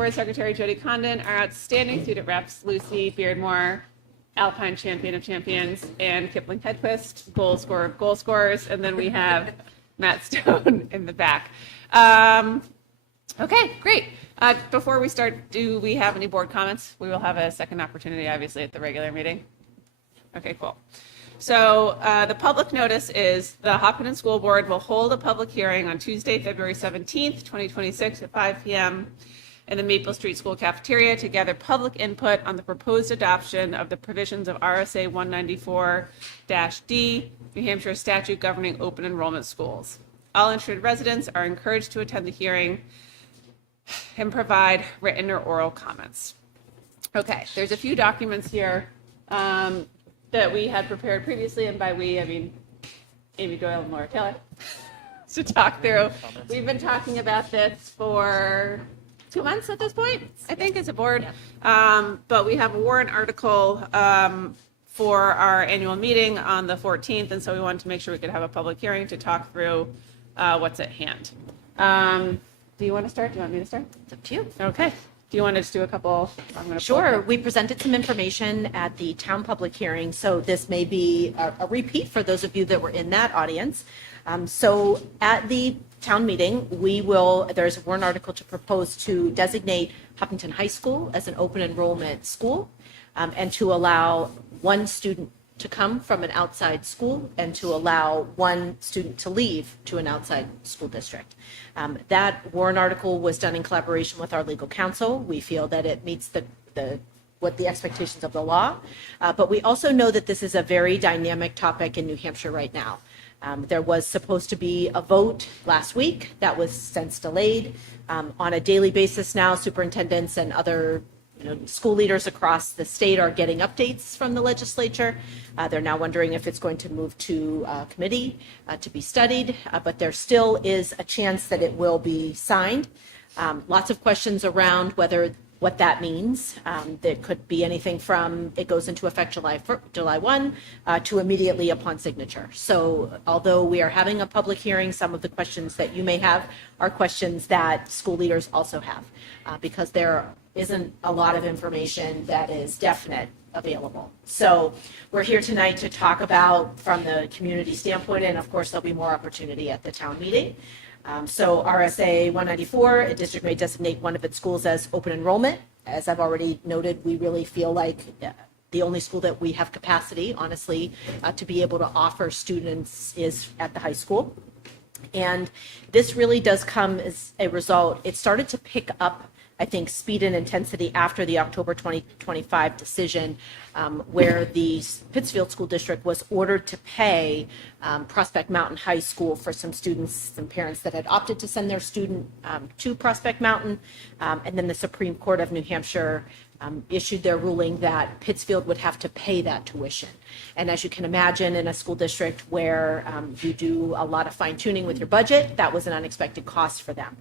Board Secretary Jody Condon, our outstanding student reps, Lucy Beardmore, Alpine Champion of Champions, and Kipling Hedquist, goal scorer of goal scorers, and then we have Matt Stone in the back. Okay, great. Before we start, do we have any board comments? We will have a second opportunity, obviously, at the regular meeting. Okay, cool. So the public notice is the Hopkinton School Board will hold a public hearing on Tuesday, February 17th, 2026 at 5 p.m. in the Maple Street School cafeteria to gather public input on the proposed adoption of the provisions of RSA 194-D, New Hampshire statute governing open enrollment schools. All interested residents are encouraged to attend the hearing and provide written or oral comments. Okay, there's a few documents here that we had prepared previously, and by we, I mean Amy Doyle and Laura Taylor, to talk through. We've been talking about this for 2 months at this point, I think, as a board. But we have a warrant article for our annual meeting on the 14th, and so we wanted to make sure we could have a public hearing to talk through what's at hand. Do you want to start? Do you want me to start? It's up to you. Okay. Do you want to just do a couple? Sure. We presented some information at the town public hearing, so this may be a repeat for those of you that were in that audience. So at the town meeting, there's a warrant article to propose to designate Hopkinton High School as an open enrollment school, and to allow one student to come from an outside school and to allow one student to leave to an outside school district. That warrant article was done in collaboration with our legal counsel. We feel that it meets the expectations of the law, but we also know that this is a very dynamic topic in New Hampshire right now. There was supposed to be a vote last week that was since delayed. On a daily basis now, superintendents and other school leaders across the state are getting updates from the legislature. They're now wondering if it's going to move to committee to be studied, but there still is a chance that it will be signed. Lots of questions around what that means. There could be anything from it goes into effect July 1 to immediately upon signature. So although we are having a public hearing, some of the questions that you may have are questions that school leaders also have, because there isn't a lot of information that is definite available. So we're here tonight to talk about from the community standpoint, and of course there'll be more opportunity at the town meeting. So RSA 194, a district may designate one of its schools as open enrollment. As I've already noted, we really feel like the only school that we have capacity, honestly, to be able to offer students is at the high school. And this really does come as a result. It started to pick up, I think, speed and intensity after the October 2025 decision, where the Pittsfield School District was ordered to pay Prospect Mountain High School for some students, some parents that had opted to send their student to Prospect Mountain. And then the Supreme Court of New Hampshire issued their ruling that Pittsfield would have to pay that tuition. And as you can imagine, in a school district where you do a lot of fine tuning with your budget, that was an unexpected cost for them.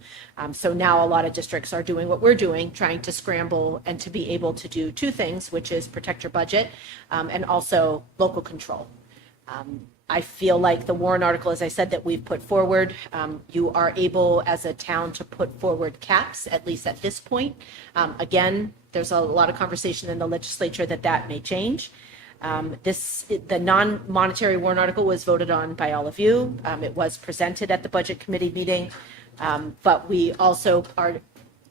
So now a lot of districts are doing what we're doing, trying to scramble and to be able to do two things, which is protect your budget and also local control. I feel like the warrant article, as I said, that we've put forward, you are able as a town to put forward caps, at least at this point. Again, there's a lot of conversation in the legislature that may change. The non-monetary warrant article was voted on by all of you. It was presented at the budget committee meeting, but we also are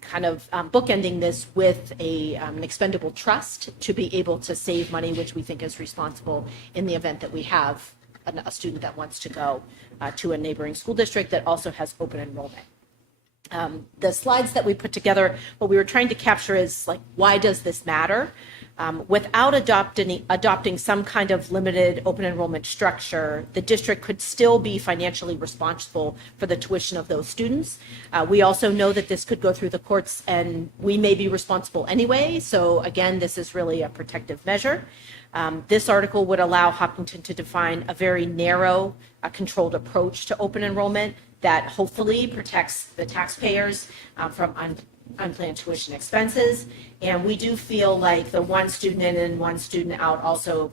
kind of bookending this with an expendable trust to be able to save money, which we think is responsible in the event that we have a student that wants to go to a neighboring school district that also has open enrollment. The slides that we put together, what we were trying to capture is like, why does this matter? Without adopting some kind of limited open enrollment structure, the district could still be financially responsible for the tuition of those students. We also know that this could go through the courts and we may be responsible anyway. So again, this is really a protective measure. This article would allow Hopkinton to define a very narrow, controlled approach to open enrollment that hopefully protects the taxpayers from unplanned tuition expenses. And we do feel like the one student in and one student out also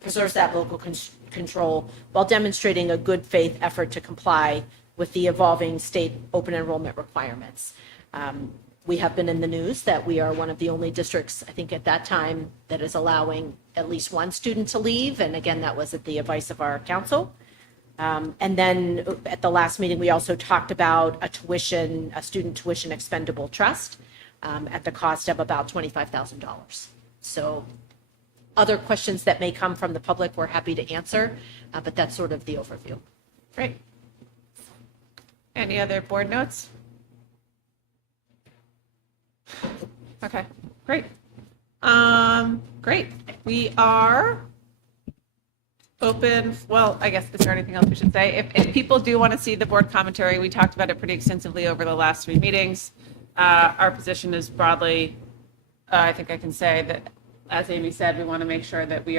preserves that local control while demonstrating a good faith effort to comply with the evolving state open enrollment requirements. We have been in the news that we are one of the only districts, I think at that time, that is allowing at least one student to leave. And again, that was at the advice of our council. And then at the last meeting, we also talked about a student tuition expendable trust at the cost of about $25,000. So other questions that may come from the public, we're happy to answer, but that's sort of the overview. Great. Any other board notes? Okay, great. Great. We are open. Well, I guess, is there anything else we should say? If people do want to see the board commentary, we talked about it pretty extensively over the last 3 meetings. Our position is broadly, I think I can say that, as Amy said, we want to make sure that we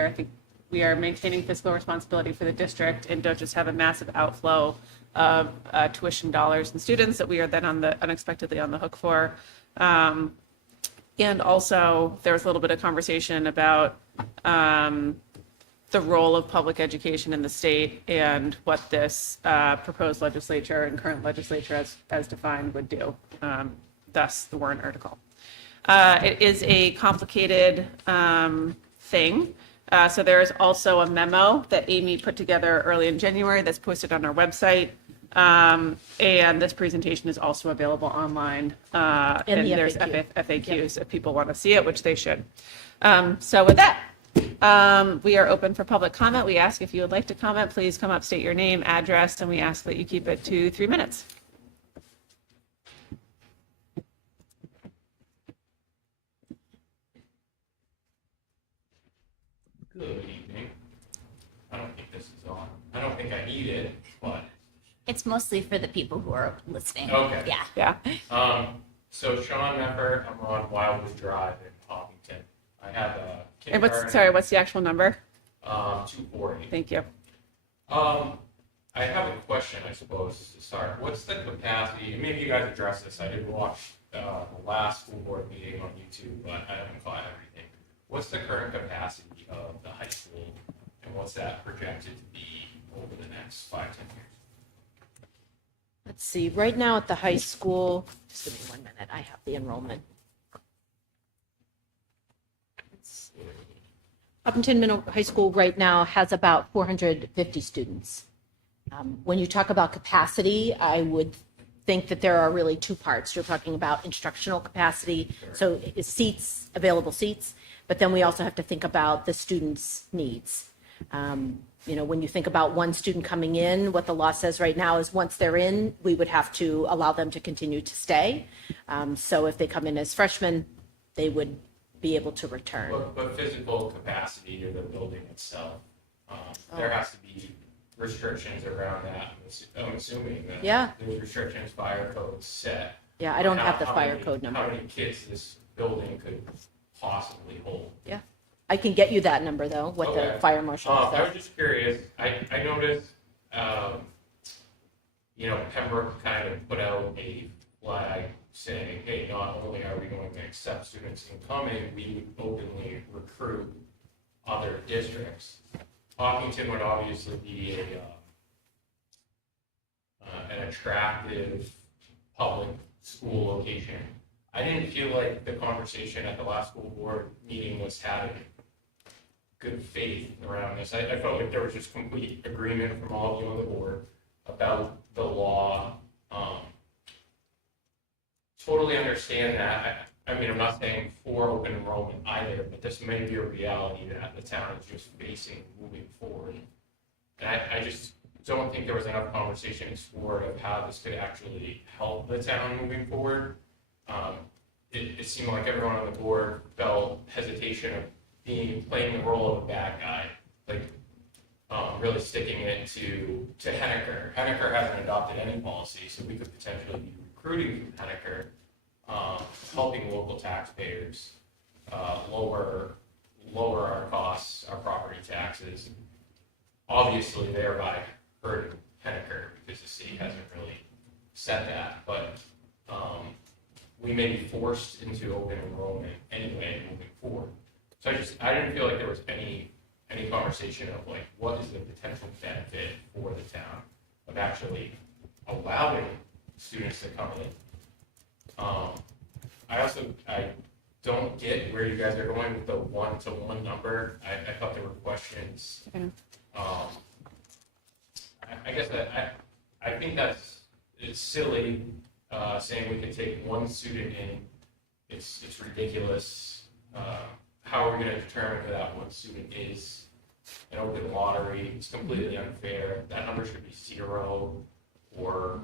are maintaining fiscal responsibility for the district and don't just have a massive outflow of tuition dollars and students that we are then unexpectedly on the hook for. And also, there was a little bit of conversation about the role of public education in the state and what this proposed legislature and current legislature as defined would do, thus the warrant article. It is a complicated thing. So there is also a memo that Amy put together early in January that's posted on our website. And this presentation is also available online. And the there's FAQ. FAQs if people want to see it, which they should. So with that, we are open for public comment. We ask if you would like to comment, please come up, state your name, address, and we ask that you keep it to 3 minutes. Good evening. I don't think this is on. I don't think I need it, but It's mostly for the people who are listening. Okay. Yeah. Yeah. so Sean Meffer, I'm on Wildwood Drive in Hopkinton. I have a And kindergarten. what's the actual number? 240. Thank you. I have a question, I suppose, to start. What's the capacity? And maybe you guys addressed this. I did watch the last school board meeting on YouTube, but I haven't caught everything. What's the current capacity of the high school, and what's that projected to be over the next 5-10 years? Let's see, right now at the high school, just give me 1 minute, I have the enrollment. Let's see. Hopkinton Middle High School right now has about 450 students. When you talk about capacity, I would think that there are really 2 parts. You're talking about instructional capacity, so it's seats, available seats, but then we also have to think about the students' needs. When you think about one student coming in, what the law says right now is once they're in, we would have to allow them to continue to stay. So if they come in as freshmen, they would be able to return. But physical capacity of the building itself, there has to be restrictions around that. I'm assuming that Yeah. there's restrictions, fire codes set. Yeah, I don't How- have the how fire many- code number. How many kids this building could possibly hold? Yeah, I can get you that number though, what the Okay. fire marshal I was says. just curious. I noticed, Pembroke kind of put out a flag saying, hey, not only are we going to accept students incoming, we would openly recruit other districts. Hopkinton would obviously be an attractive public school location. I didn't feel like the conversation at the last school board meeting was having good faith around this. I felt like there was just complete agreement from all of you on the board about the law. Totally understand that. I'm not saying for open enrollment either, but this may be a reality that the town is just facing moving forward. And I just don't think there was enough conversation explored of how this could actually help the town moving forward. It seemed like everyone on the board felt hesitation of playing the role of a bad guy, like really sticking it to Henniker. Henniker hasn't adopted any policy, so we could potentially be recruiting from Henniker, helping local taxpayers lower our costs, our property taxes, obviously thereby hurting Henniker because the state hasn't really said that, but we may be forced into open enrollment anyway moving forward. So I didn't feel like there was any conversation of like what is the potential benefit for the town of actually allowing students to come in. I don't get where you guys are going with the 1-to-1 number. I thought there were questions. Yeah. I guess I think it's silly, saying we can take one student in. It's ridiculous. How are we going to determine who that one student is? An open lottery. It's completely unfair. That number should be 0 or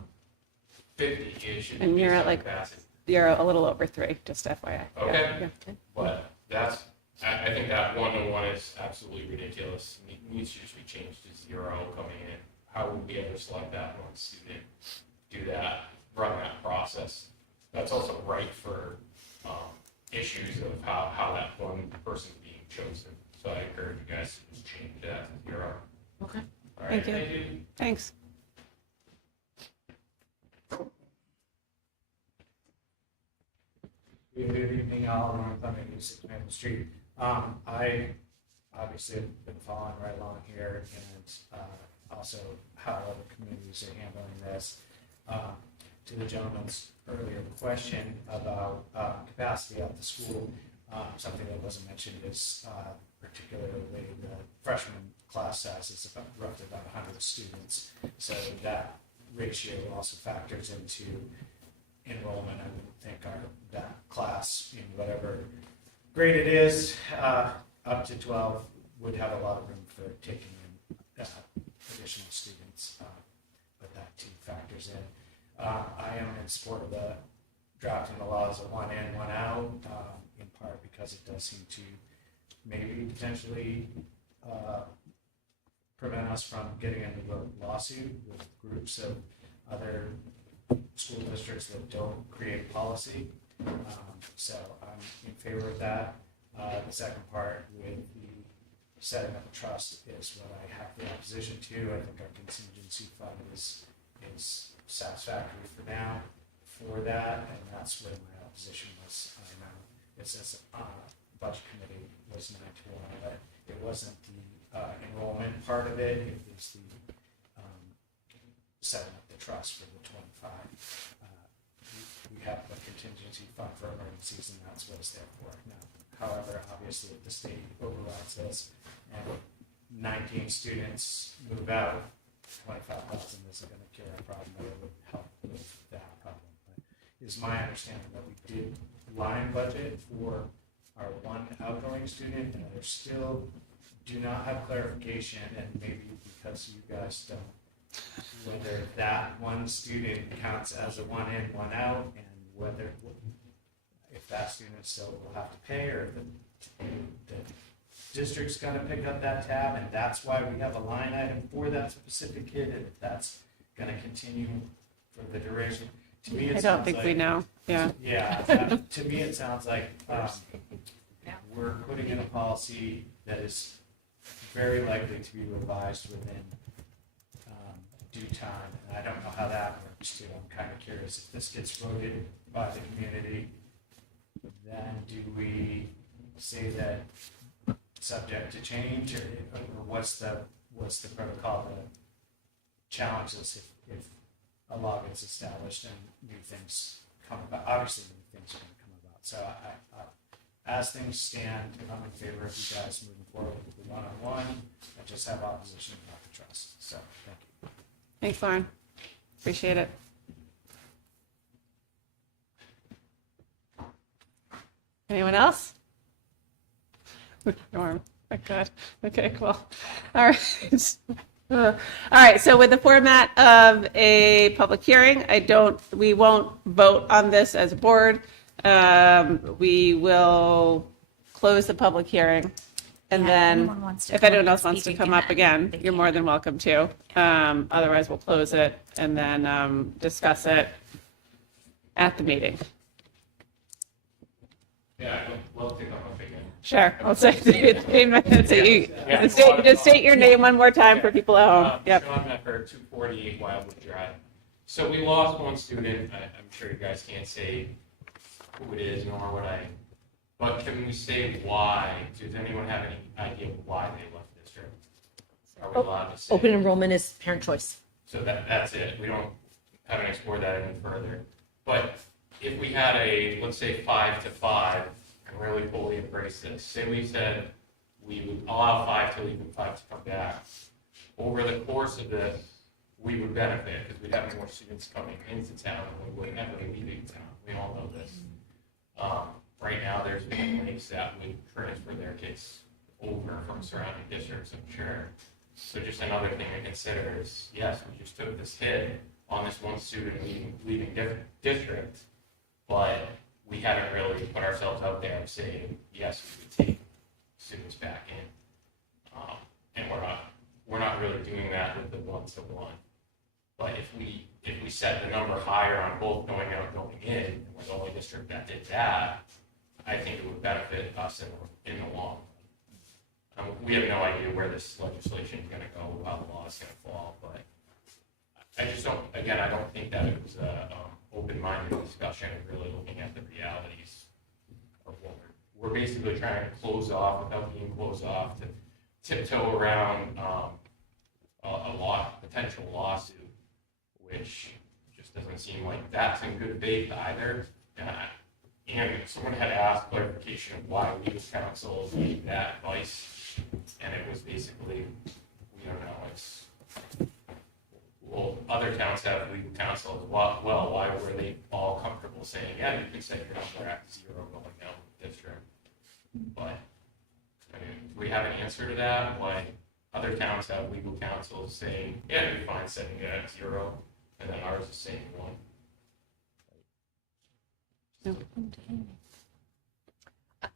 50. It should And be you're at, some like, capacity. You're a little over 3, just FYI. Okay. Yeah. But I think that 1-to-1 is absolutely ridiculous. It needs to just be changed to 0 coming in. How would we ever select that one student, do that, run that process? That's also ripe for issues of how that one person is being chosen. So I encourage you guys to just change that to 0. Okay. All right, Thank you. thank you. Thanks. Good evening, all. Ron Clement, 6 Maple Street. I obviously have been following right along here and also how other communities are handling this. To the gentleman's earlier question about capacity at the school, something that wasn't mentioned is particularly the freshman class size is roughly about 100 students. So that ratio also factors into enrollment. I would think that class, in whatever grade it is, up to 12, would have a lot of room for taking in additional students, but that too factors in. I am in support of the drafting the laws of 1 in, 1 out, in part because it does seem to maybe potentially prevent us from getting into a lawsuit with groups of other school districts that don't create policy. So I'm in favor of that. The second part with the setting up a trust is what I have the opposition to. I think our contingency fund is satisfactory for now for that, and that's where my opposition was. It says budget committee was 9-1, but it wasn't the enrollment part of it. It was the setting up the trust for the 25. We have a contingency fund for emergencies, and that's what it's there for. Now, however, obviously, if the state overrides this and 19 students move out, 25,000 isn't going to cure our problem, but it would help with that problem. But it's my understanding that we did line budget for our one outgoing student, and there still do not have clarification, and maybe because you guys don't, whether that one student counts as a 1 in, 1 out, and whether if that student still will have to pay, or the district's going to pick up that tab, and that's why we have a line item for that specific kid, and if that's going to continue for the duration. To me, it I sounds don't think like, we know. Yeah. Yeah, to me, it sounds like we're putting in a policy that is very likely to be revised within due time, and I don't know how that works too. I'm kind of curious if this gets voted by the community, then do we say that subject to change, or what's the protocol to challenge this if a law gets established and new things come about? Obviously, new things are going to come about. So I as things stand, I'm in favor of you guys moving forward with the 1-on-1. I just have opposition about the trust. So thank you. Thanks, Lauren. Appreciate it. Anyone else? Norm. Oh, God. Okay, cool. All right. All right. So with the format of a public hearing, we won't vote on this as a board. We will close the public hearing. And Yeah, then anyone wants to if come anyone up else and wants to speak come up again, they you're more can. than welcome to. Otherwise, we'll close it and then discuss it at the meeting. Yeah, I'd love to come up again. Sure. I'll say just state your name one more time for people at home. Yep. Sean Mecker, 248 Wildwood Drive. So we lost one student. I'm sure you guys can't say who it is, nor would I. But can we say why? Does anyone have any idea why they left the district? Are we allowed to say? Open enrollment is parent choice. So that's it. We haven't explored that any further. But if we had a, let's say 5 to 5, and really fully embrace this, say we said we would allow 5 to leave and 5 to come back, over the course of this, we would benefit because we'd have more students coming into town than we would ever leaving town. We all know this. Right now, there's families that would transfer their kids over from surrounding districts, I'm sure. So just another thing to consider is, yes, we just took this hit on this one student leaving district, but we haven't really put ourselves out there and saying, yes, we would take students back in. And we're not really doing that with the one-to-one. But if we set the number higher on both going out and going in, and we're the only district that did that, I think it would benefit us in the long run. We have no idea where this legislation is going to go, how the law is going to fall, but I just don't, again, I don't think that it was a open-minded discussion of really looking at the realities of what we're basically trying to close off without being closed off to tiptoe around a potential lawsuit, which just doesn't seem like that's in good faith either. And someone had asked clarification of why legal counsel gave that advice, and it was basically, we don't know, well, other towns have legal counsel as well. Why were they all comfortable saying, yeah, you can set your number at 0 going down the district? But I mean, do we have an answer to that? Why other towns have legal counsel saying, yeah, it'd be fine setting it at 0, and then ours is saying 1.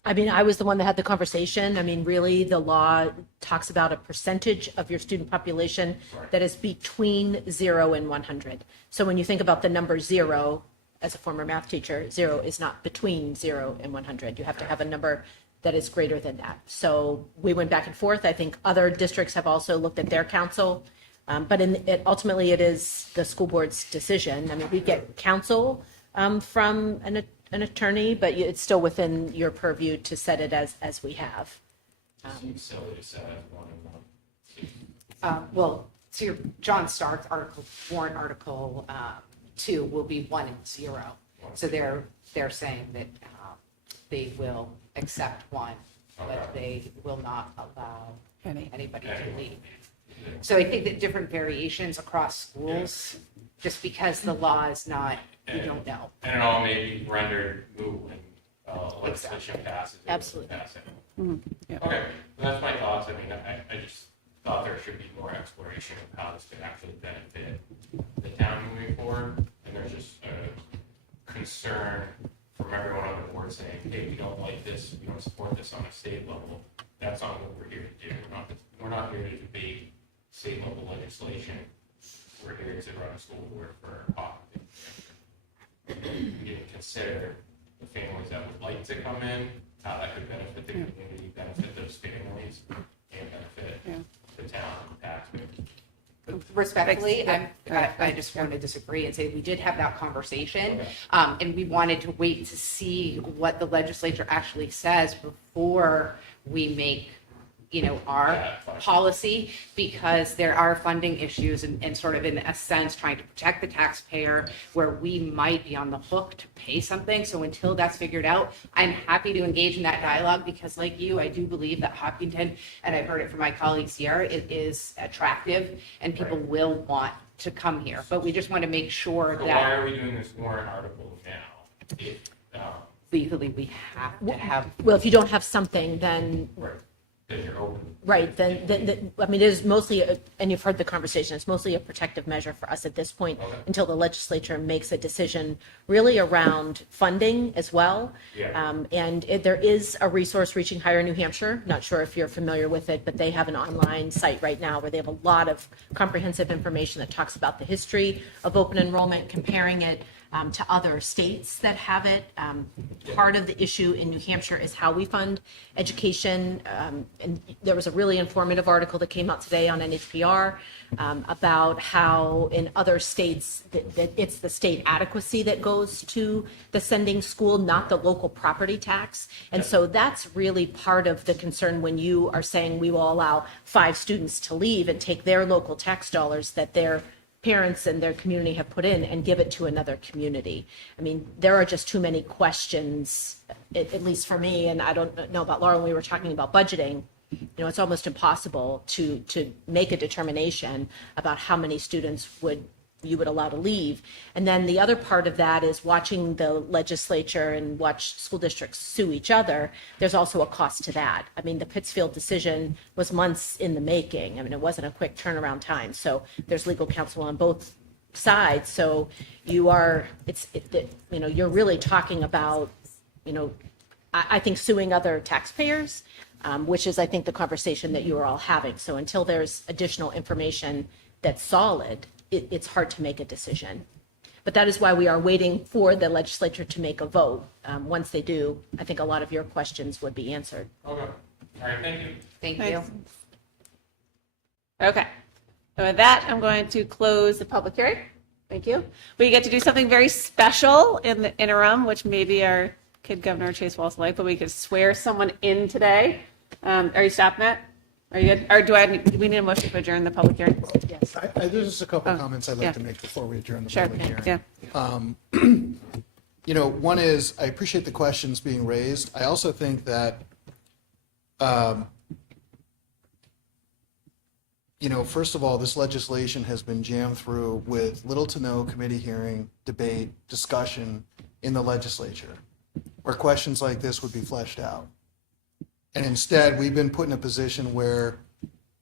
I mean, I was the one that had the conversation. I mean, really, the law talks about a percentage of your student population that is between 0 and 100. So when you think about the number 0, as a former math teacher, 0 is not between 0 and 100. You have to have a number that is greater than that. So we went back and forth. I think other districts have also looked at their counsel, but ultimately it is the school board's decision. I mean, we get counsel from an attorney, but it's still within your purview to set it as we have. Seems silly to set as 1 and 1. Well, to your John Stark's article, warrant article 2 will be 1 and 0. So they're saying that they will accept 1, but they will not allow anybody to leave. So I think that different variations across schools, just because the law is not, you don't know. And it all may be rendered moot when legislation passes. Absolutely. Okay, that's my thoughts. I mean, I just thought there should be more exploration of how this could actually benefit the town moving forward. And there's just a concern from everyone on the board saying, hey, we don't like this, we don't support this on a state level. That's not what we're here to do. We're not here to debate state level legislation. We're here to run a school board for Hopkinton. We didn't consider the families that would like to come in, how that could benefit the community, benefit those families, and benefit the town taxpayers. Respectfully, I just want to disagree and say we did have that conversation, and we wanted to wait to see what the legislature actually says before we make, our policy, because there are funding issues and sort of in a sense trying to protect the taxpayer where we might be on the hook to pay something. So until that's figured out, I'm happy to engage in that dialogue because like you, I do believe that Hopkinton, and I've heard it from my colleagues here, it is attractive and people will want to come here. But we just want to make sure So that why are we doing this warrant article now? If, legally we have to have. Well, if you don't have something, then that you're open. right, then I mean, it is mostly, and you've heard the conversation, it's mostly a protective measure for us at this point until the legislature makes a decision really around funding as well. And there is a resource, Reaching Higher New Hampshire. Not sure if you're familiar with it, but they have an online site right now where they have a lot of comprehensive information that talks about the history of open enrollment, comparing it to other states that have it. Part of the issue in New Hampshire is how we fund education. And there was a really informative article that came out today on NHPR about how in other states that it's the state adequacy that goes to the sending school, not the local property tax. And so that's really part of the concern when you are saying we will allow 5 students to leave and take their local tax dollars, that they're parents and their community have put in and give it to another community. I mean, there are just too many questions, at least for me, and I don't know about Laura, when we were talking about budgeting, it's almost impossible to make a determination about how many students you would allow to leave. And then the other part of that is watching the legislature and watch school districts sue each other. There's also a cost to that. I mean, the Pittsfield decision was months in the making. I mean, it wasn't a quick turnaround time. So there's legal counsel on both sides. So you're really talking about, I think suing other taxpayers, which is, I think, the conversation that you are all having. So until there's additional information that's solid, it's hard to make a decision. But that is why we are waiting for the legislature to make a vote. Once they do, I think a lot of your questions would be answered. Okay. All right, thank you. Thank Nice. you. Okay. And with that, I'm going to close the public hearing. Thank you. We get to do something very special in the interim, which maybe our kid governor Chase Wallace like, but we could swear someone in today. Are you stopping that? Are you good? Or do we need a motion to adjourn the public hearing? Yes. There's just a couple Oh, comments I'd like yeah. to make before we adjourn the Sure. public hearing. Yeah. One is, I appreciate the questions being raised. I also think that, first of all, this legislation has been jammed through with little to no committee hearing, debate, discussion in the legislature, where questions like this would be fleshed out. And instead, we've been put in a position where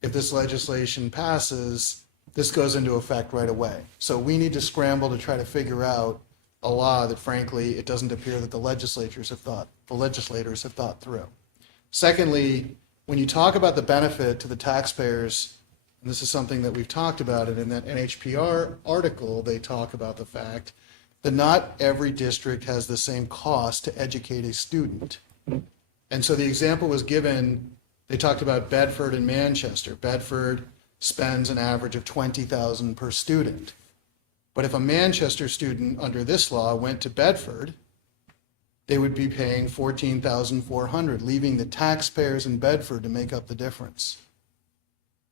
if this legislation passes, this goes into effect right away. So we need to scramble to try to figure out a law that, frankly, it doesn't appear that the legislators have thought through. Secondly, when you talk about the benefit to the taxpayers, and this is something that we've talked about, and in that NHPR article, they talk about the fact that not every district has the same cost to educate a student. And so the example was given, they talked about Bedford and Manchester. Bedford spends an average of $20,000 per student. But if a Manchester student under this law went to Bedford, they would be paying $14,400, leaving the taxpayers in Bedford to make up the difference.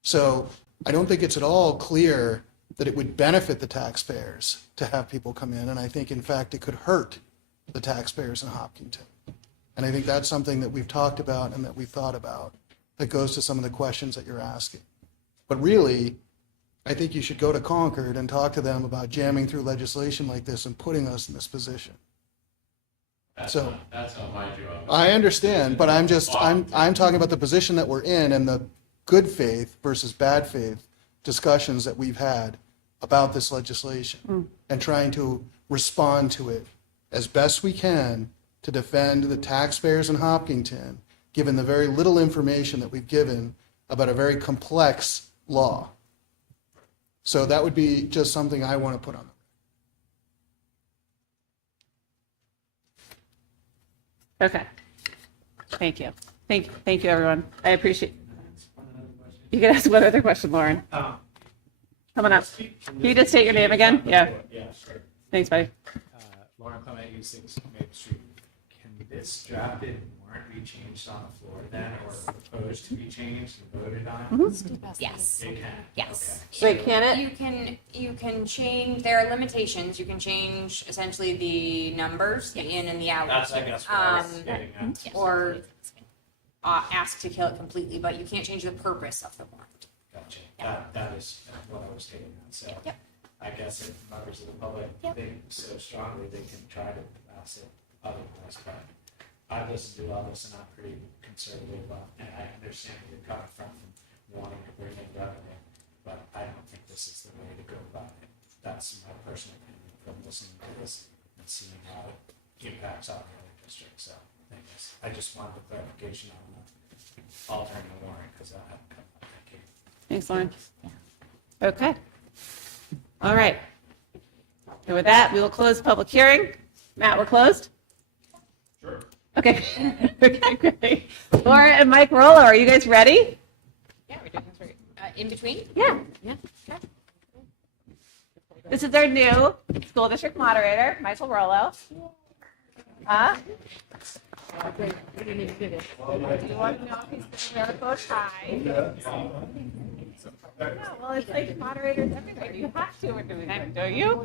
So I don't think it's at all clear that it would benefit the taxpayers to have people come in. And I think, in fact, it could hurt the taxpayers in Hopkinton. And I think that's something that we've talked about and that we've thought about that goes to some of the questions that you're asking. But really, I think you should go to Concord and talk to them about jamming through legislation like this and putting us in this position. That's So- not my job. I understand, but I'm talking about the position that we're in and the good faith versus bad faith discussions that we've had about this legislation and trying to respond to it as best we can to defend the taxpayers in Hopkinton, given the very little information that we've given about a very complex law. So that would be just something I want to put on. Okay. Thank you. Thank you, everyone. I appreciate. You can ask one other question, Lauren. Come on up. Can you just state your name again? Yeah. Yeah, sure. Thanks, buddy. Lauren Clement, 86 Maple Street. Can this drafted warrant be changed on the floor then, or proposed to be changed and voted on? Yes. It can? Yes. Wait, can it? You can change, there are limitations, you can change essentially the numbers, the in and the out. That's, I guess, what I was Um, getting at. Or ask to kill it completely, but you can't change the purpose of the warrant. Gotcha. That is what I was getting at. So Yep. I guess if members of the public Yep. think so strongly, they can try to pass it otherwise. But I've listened to all this and I'm pretty conservative, and I understand where you're coming from wanting to bring in revenue, but I don't think this is the way to go about it. That's my personal opinion from listening to this and seeing how it impacts our district. So I just wanted the clarification on the alternate warrant because I haven't come up. Thank you. Thanks, Lauren. Okay. All right. And with that, we will close the public hearing. Matt, we're closed? Sure. Okay. Okay, great. Laura and Mike Rollo, are you guys ready? Yeah, we're doing this right. In between? Yeah. This is our new school district moderator, Michael Rollo. Huh? Do you want to know if he's going to wear a bow tie? Well, it's like moderators everywhere. You have to when doing that, don't you?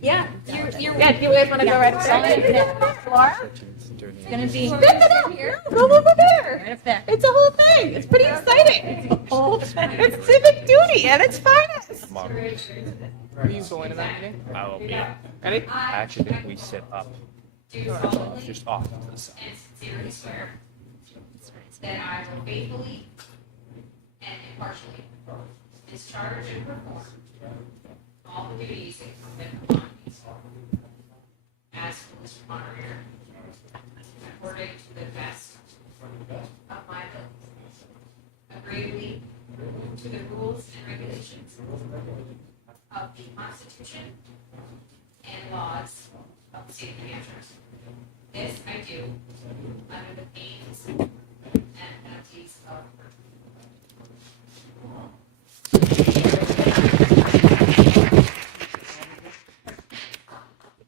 Yeah, Yeah, do you guys want to go right up Laura? it's gonna be Go over there. right up there. It's a whole thing. It's pretty exciting. It's civic duty and it's finest. Are you going to that meeting? I will be. Ready? I actually think we sit up. Just off to the side. And sincerely swear that I will faithfully and impartially discharge and perform all the duties incumbent upon me as school district moderator according to the best of my ability, agreeably to the rules and regulations of the Constitution and laws of the state of New Hampshire. This I do under the pains and penalties of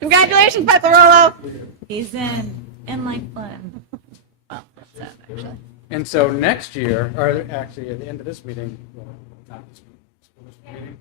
Congratulations, Pezzarolo. He's in like fun. Well, that's it, actually. And so next year, or actually at the end of this meeting, well, not this meeting,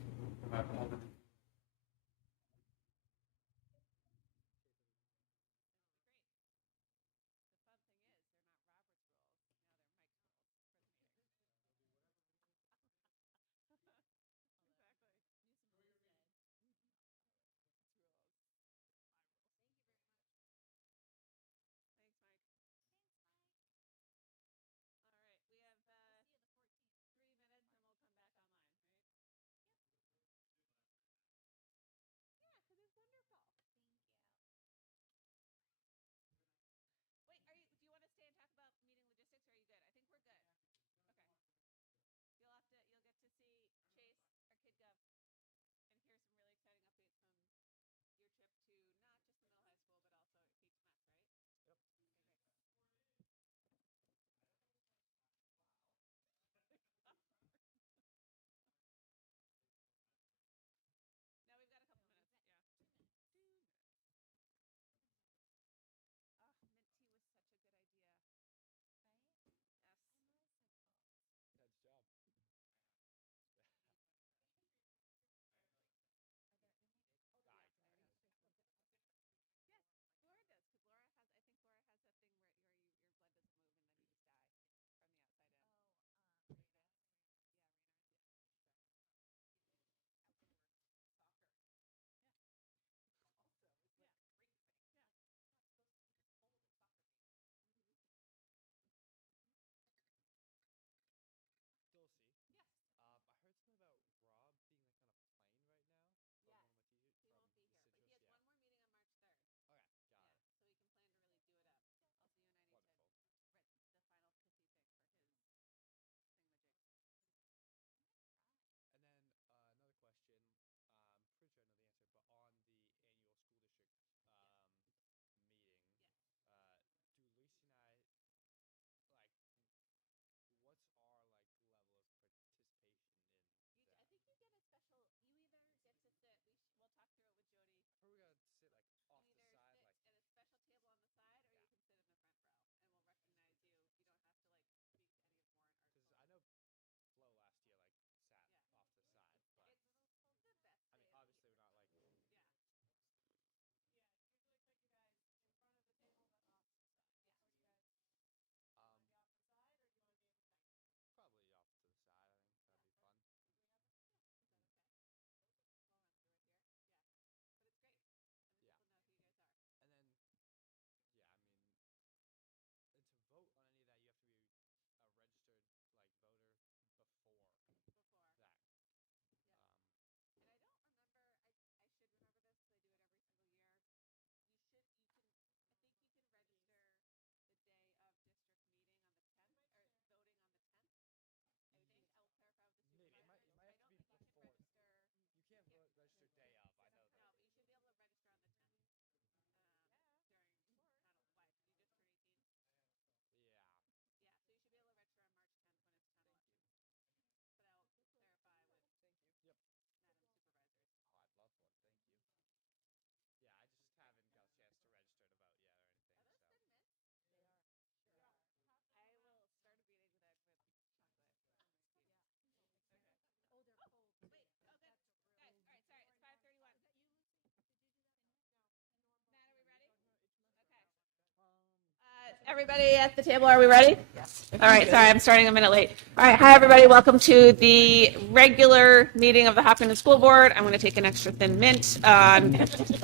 Everybody at the table, are we ready? Yes. All right, sorry, I'm starting a minute late. All right, hi, everybody. Welcome to the regular meeting of the Hopkinton School Board. I'm going to take an extra thin mint on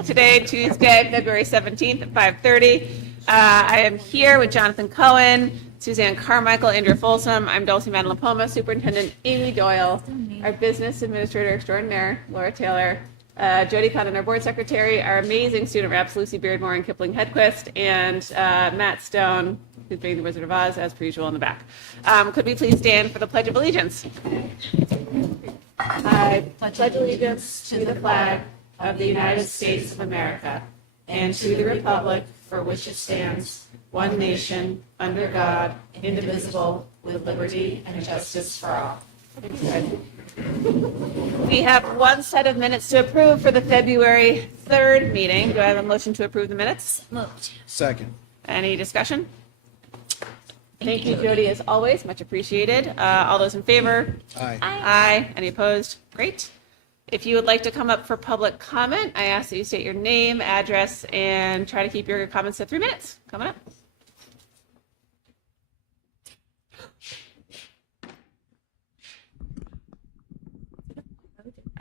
today, Tuesday, February 17th at 5:30. I am here with Jonathan Cohen, Suzanne Carmichael, Andrea Folsom. I'm Dulcie Madalapoma, Superintendent Amy Doyle, our Business Administrator Extraordinaire, Laura Taylor, Jody Cotton, our board secretary, our amazing student reps, Lucy Beardmore and Kipling Hedquist, and Matt Stone, who's being the Wizard of Oz, as per usual in the back. Could we please stand for the Pledge of Allegiance? I pledge allegiance to the flag of the United States of America and to the republic for which it stands, one nation, under God, indivisible, with liberty and justice for all. We have one set of minutes to approve for the February 3rd meeting. Do I have a motion to approve the minutes? Moved. Second. Any discussion? Thank you, Jody, as always. Much appreciated. All those in favor? Aye. Aye. Any opposed? Great. If you would like to come up for public comment, I ask that you state your name, address, and try to keep your comments to 3 minutes. Coming up.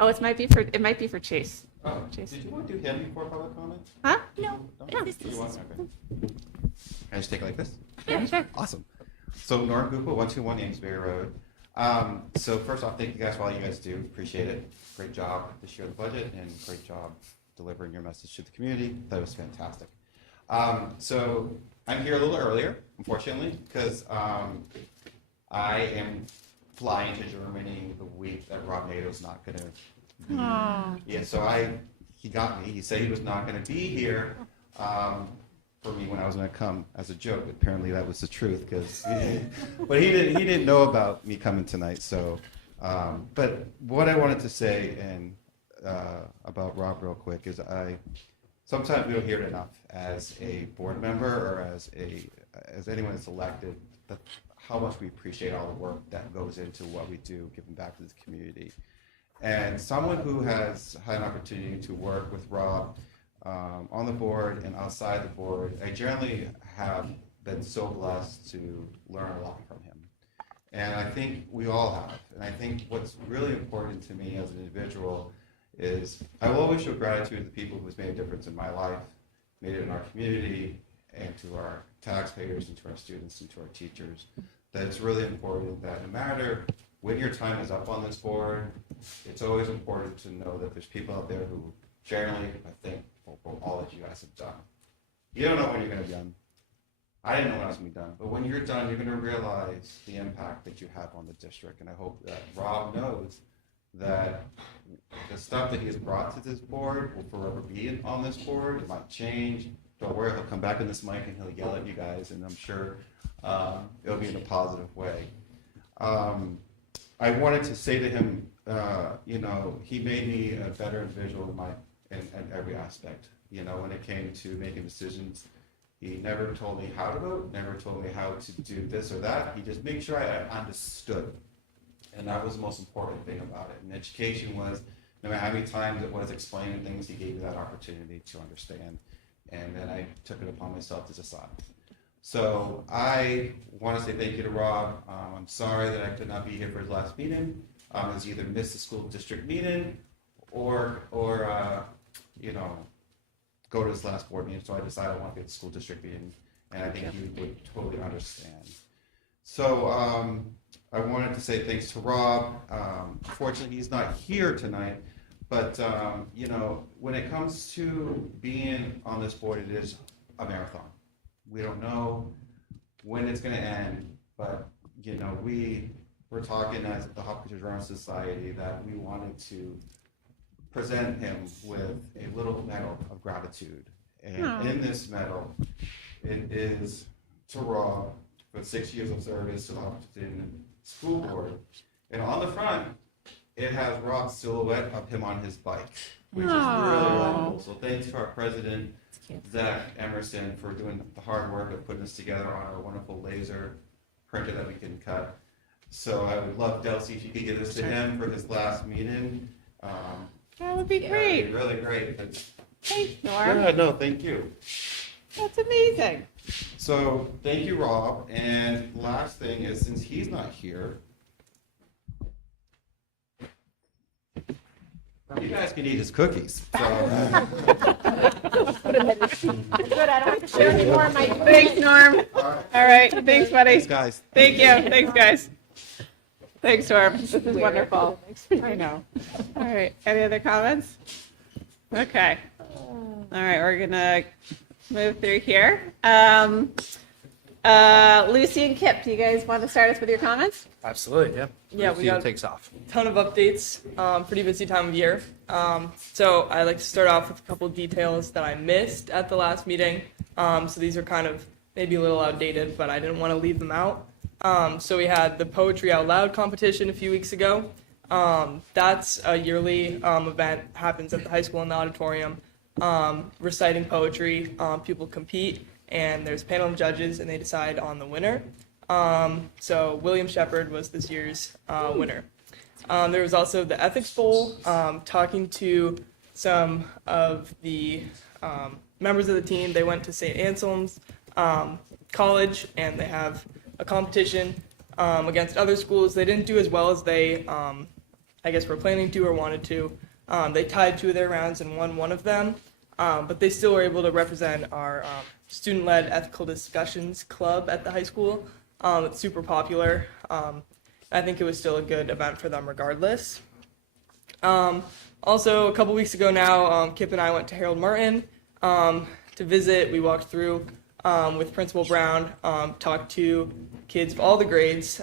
Oh, it might be for Chase. Oh, Chase. did you want to do him before public comment? Huh? No. No? Do you want? Okay. Can I just take it like this? Yeah, sure. Awesome. So Nora Google, 121 Amesbury Road. So first off, thank you guys for all you guys do. Appreciate it. Great job this year with the budget and great job delivering your message to the community. That was fantastic. So I'm here a little earlier, unfortunately, because I am flying to Germany the week that Rob Nato's not going to be. Yeah, so he got me. He said he was not going to be here for me when I was going to come as a joke. Apparently that was the truth, but he didn't know about me coming tonight. So, but what I wanted to say about Rob real quick is sometimes we don't hear it enough as a board member or as anyone that's elected, how much we appreciate all the work that goes into what we do, giving back to the community. And someone who has had an opportunity to work with Rob on the board and outside the board, I generally have been so blessed to learn a lot from him. And I think we all have. And I think what's really important to me as an individual is I will always show gratitude to the people who has made a difference in my life, made it in our community, and to our taxpayers, and to our students, and to our teachers. That it's really important that no matter when your time is up on this board, it's always important to know that there's people out there who generally, I think, for all that you guys have done. You don't know when you're going to be done. I didn't know when I was going to be done. But when you're done, you're going to realize the impact that you have on the district. And I hope that Rob knows that the stuff that he has brought to this board will forever be on this board. It might change. Don't worry, he'll come back in this mic and he'll yell at you guys, and I'm sure it'll be in a positive way. I wanted to say to him, he made me a better individual in every aspect. When it came to making decisions, he never told me how to vote, never told me how to do this or that. He just made sure I understood. And that was the most important thing about it. And education was, no matter how many times it was explaining things, he gave me that opportunity to understand. And then I took it upon myself to decide. So I want to say thank you to Rob. I'm sorry that I could not be here for his last meeting. I was either missed the school district meeting or go to his last board meeting. So I decided I want to be at the school district meeting, and I think he would totally understand. So I wanted to say thanks to Rob. Unfortunately, he's not here tonight. But, when it comes to being on this board, it is a marathon. We don't know when it's going to end, but, we're talking as the Hopkinton Journal Society that we wanted to present him with a little medal of gratitude. And in this medal, it is to Rob for 6 years of service to the Hopkinton School Board. And on the front, it has Rob's silhouette of him on his bike, which is really cool. So thanks to our president, Zach Emerson, for doing the hard work of putting this together on our wonderful laser printer that we can cut. So I would love, Delcy, if you could give this to him for his last meeting. That would be great. That'd be really great. Thanks, Nora. Yeah, no, thank you. That's amazing. So thank you, Rob. And last thing is, since he's not here, you guys can eat his cookies. So, Good, I don't have to share any more of my. Thanks, Norm. All right, thanks, buddy. thanks, guys. Thank you. Thanks, guys. Thanks, Norm. This is wonderful. I know. All right. Any other comments? Okay. All right. We're gonna move through here. Lucy and Kip, do you guys want to start us with your comments? Absolutely, yeah. Yeah, we See who got takes off. a ton of updates. Pretty busy time of year. So I'd like to start off with a couple details that I missed at the last meeting. So these are kind of maybe a little outdated, but I didn't want to leave them out. So we had the Poetry Out Loud competition a few weeks ago. That's a yearly event, happens at the high school in the auditorium. Reciting poetry, people compete, and there's a panel of judges, and they decide on the winner. So William Shepard was this year's winner. There was also the Ethics Bowl, talking to some of the members of the team. They went to St. Anselm's College, and they have a competition against other schools. They didn't do as well as they, I guess, were planning to or wanted to. They tied 2 of their rounds and won one of them, but they still were able to represent our student-led ethical discussions club at the high school. It's super popular. I think it was still a good event for them regardless. Also, a couple weeks ago now, Kip and I went to Harold Martin to visit. We walked through with Principal Brown, talked to kids of all the grades.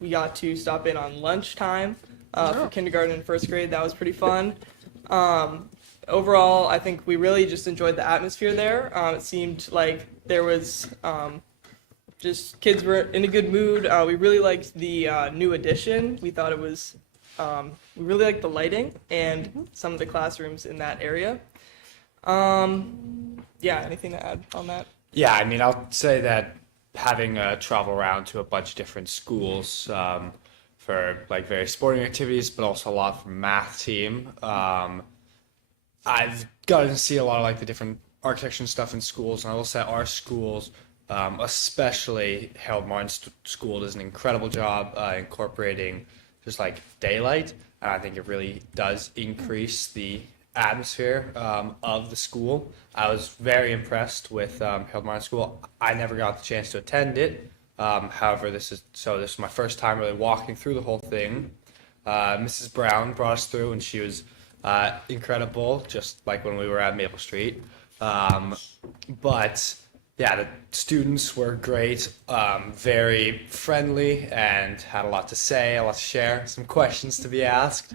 We got to stop in on lunchtime for kindergarten and first grade. That was pretty fun. Overall, I think we really just enjoyed the atmosphere there. It seemed like there was just kids were in a good mood. We really liked the new addition. We thought it was, we really liked the lighting and some of the classrooms in that area. Yeah, anything to add on that? Yeah, I mean, I'll say that having travel around to a bunch of different schools for like various sporting activities, but also a lot from math team. I've gotten to see a lot of like the different architecture and stuff in schools, and I will say our schools, especially Harold Martin School, does an incredible job incorporating just like daylight, and I think it really does increase the atmosphere of the school. I was very impressed with Harold Martin School. I never got the chance to attend it. However, this is my first time really walking through the whole thing. Mrs. Brown brought us through, and she was incredible, just like when we were at Maple Street. But yeah, the students were great, very friendly, and had a lot to say, a lot to share, some questions to be asked.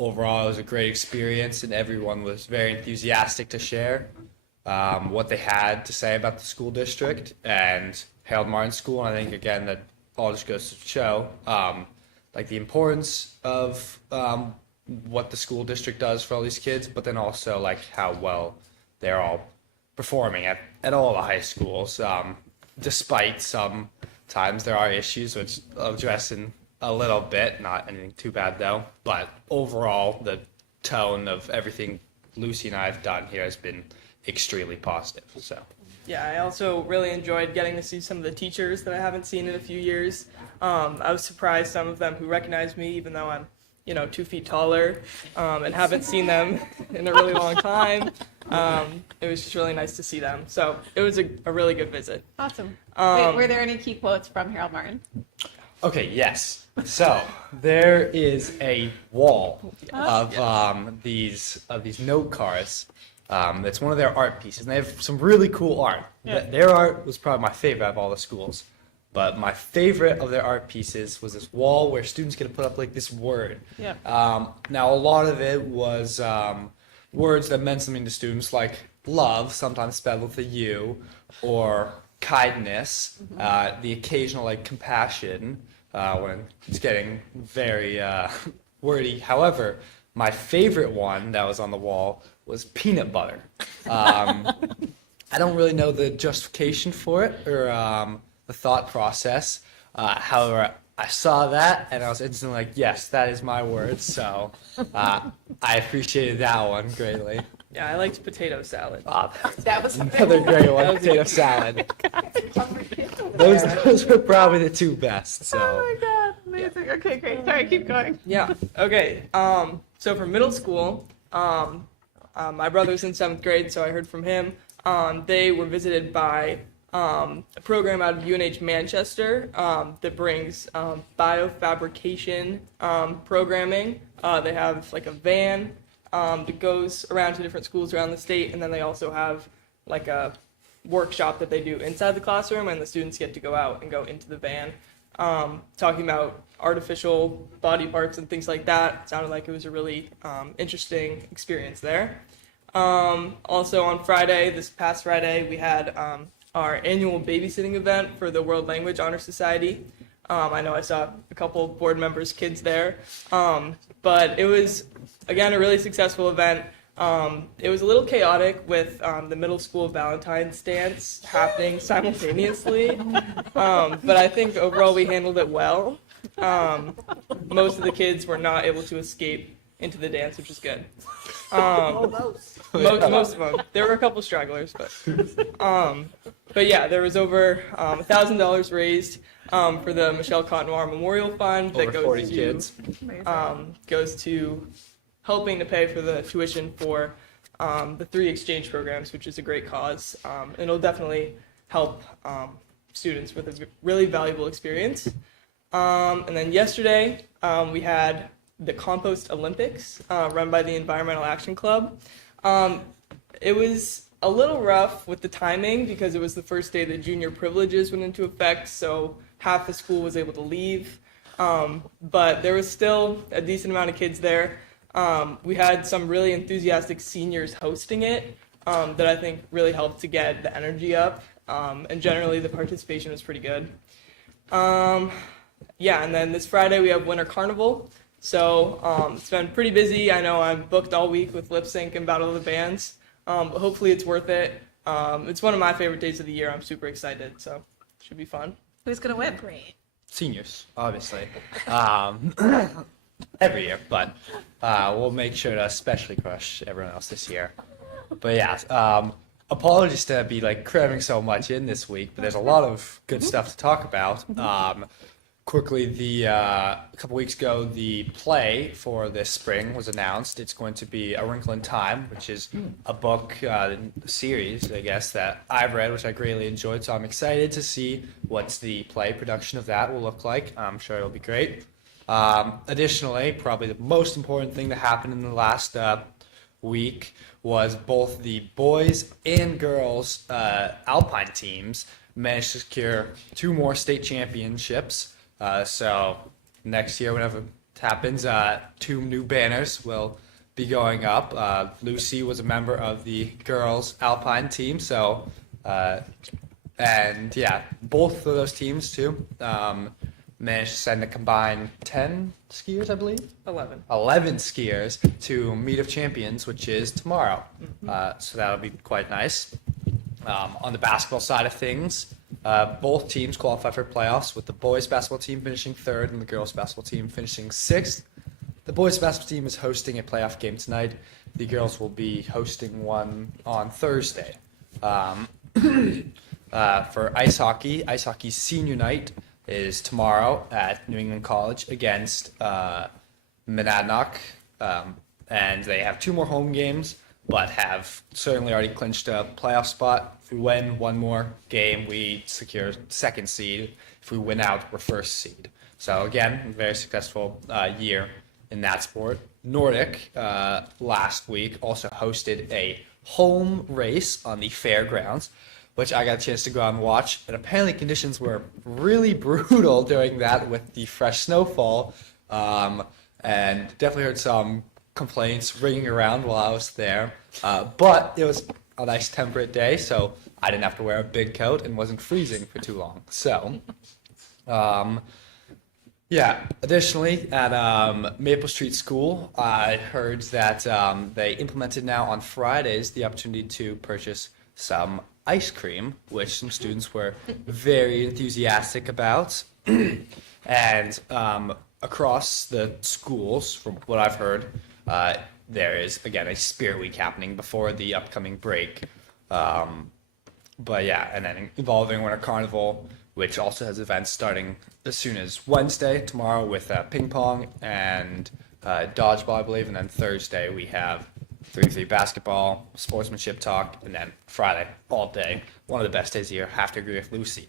Overall, it was a great experience, and everyone was very enthusiastic to share what they had to say about the school district and Harold Martin School. And I think, again, that all just goes to show like the importance of what the school district does for all these kids, but then also like how well they're all performing at all the high schools. Despite some times there are issues, which I'll address in a little bit, not anything too bad though, but overall the tone of everything Lucy and I have done here has been extremely positive. So Yeah, I also really enjoyed getting to see some of the teachers that I haven't seen in a few years. I was surprised some of them who recognized me, even though I'm 2 feet taller, and haven't seen them in a really long time. It was just really nice to see them. So it was a really good visit. Awesome. Wait, were there any key quotes from Harold Martin? Okay, yes. So there is a wall of these note cards. That's one of their art pieces, and they have some really cool art. Yeah. Their art was probably my favorite of all the schools. But my favorite of their art pieces was this wall where students get to put up like this word. Yeah. Now a lot of it was words that meant something to students, like love, sometimes spelled with a U, or kindness, the occasional like compassion when it's getting very wordy. However, my favorite one that was on the wall was peanut butter. I don't really know the justification for it or the thought process. However, I saw that and I was instantly like, yes, that is my word. So I appreciated that one greatly. Yeah, I liked potato salad. That was Another great one, potato salad. Those were probably the two best. So. Oh my god, amazing. Okay, great. Sorry, keep going. Yeah. Okay. So for middle school, my brother's in 7th grade, so I heard from him. They were visited by a program out of UNH Manchester that brings biofabrication programming. They have like a van that goes around to different schools around the state, and then they also have like a workshop that they do inside the classroom, and the students get to go out and go into the van, talking about artificial body parts and things like that. It sounded like it was a really interesting experience there. Also on Friday, this past Friday, we had our annual babysitting event for the World Language Honor Society. I know I saw a couple board members' kids there, but it was, again, a really successful event. It was a little chaotic with the middle school Valentine's dance happening simultaneously, but I think overall we handled it well. Most of the kids were not able to escape into the dance, which is good. Most of them. There were a couple stragglers, but yeah, there was over $1,000 raised for the Michelle Cotnoir Memorial Fund that Over 40 goes to kids. goes to helping to pay for the tuition for the 3 exchange programs, which is a great cause. And it'll definitely help students with a really valuable experience. And then yesterday, we had the Compost Olympics run by the Environmental Action Club. It was a little rough with the timing because it was the first day that junior privileges went into effect, so half the school was able to leave. But there was still a decent amount of kids there. We had some really enthusiastic seniors hosting it that I think really helped to get the energy up. And generally the participation was pretty good. Yeah, and then this Friday we have Winter Carnival. So it's been pretty busy. I know I'm booked all week with lip sync and Battle of the Bands. But hopefully it's worth it. It's one of my favorite days of the year. I'm super excited, so it should be fun. Who's gonna win? Great. Seniors, obviously. Every year, but we'll make sure to especially crush everyone else this year. But yeah, apologies to be like cramming so much in this week, but there's a lot of good stuff to talk about. Quickly, a couple weeks ago, the play for this spring was announced. It's going to be A Wrinkle in Time, which is a book series, I guess, that I've read, which I greatly enjoyed. So I'm excited to see what the play production of that will look like. I'm sure it'll be great. Additionally, probably the most important thing that happened in the last week was both the boys and girls alpine teams managed to secure 2 more state championships. So next year, whenever it happens, 2 new banners will be going up. Lucy was a member of the girls alpine team, so and yeah, both of those teams too managed to send a combined 10 skiers, I believe. 11. 11 skiers to Meet of Champions, which is tomorrow. So that'll be quite nice. On the basketball side of things, both teams qualify for playoffs, with the boys basketball team finishing 3rd and the girls basketball team finishing 6th. The boys basketball team is hosting a playoff game tonight. The girls will be hosting one on Thursday. For ice hockey senior night is tomorrow at New England College against Monadnock, and they have 2 more home games, but have certainly already clinched a playoff spot. If we win one more game, we secure 2nd seed. If we win out, we're 1st seed. So again, very successful year in that sport. Nordic last week also hosted a home race on the fairgrounds, which I got a chance to go out and watch. And apparently conditions were really brutal during that with the fresh snowfall. And definitely heard some complaints ringing around while I was there. But it was a nice temperate day, so I didn't have to wear a big coat and wasn't freezing for too long. So, yeah. Additionally, at Maple Street School, I heard that they implemented now on Fridays the opportunity to purchase some ice cream, which some students were very enthusiastic about. And across the schools, from what I've heard, there is, again, a Spirit Week happening before the upcoming break. But yeah, and then involving Winter Carnival, which also has events starting as soon as Wednesday, tomorrow, with ping pong and dodgeball, I believe. And then Thursday, we have 3-3 basketball, sportsmanship talk, and then Friday, all day. One of the best days of the year. Have to agree with Lucy.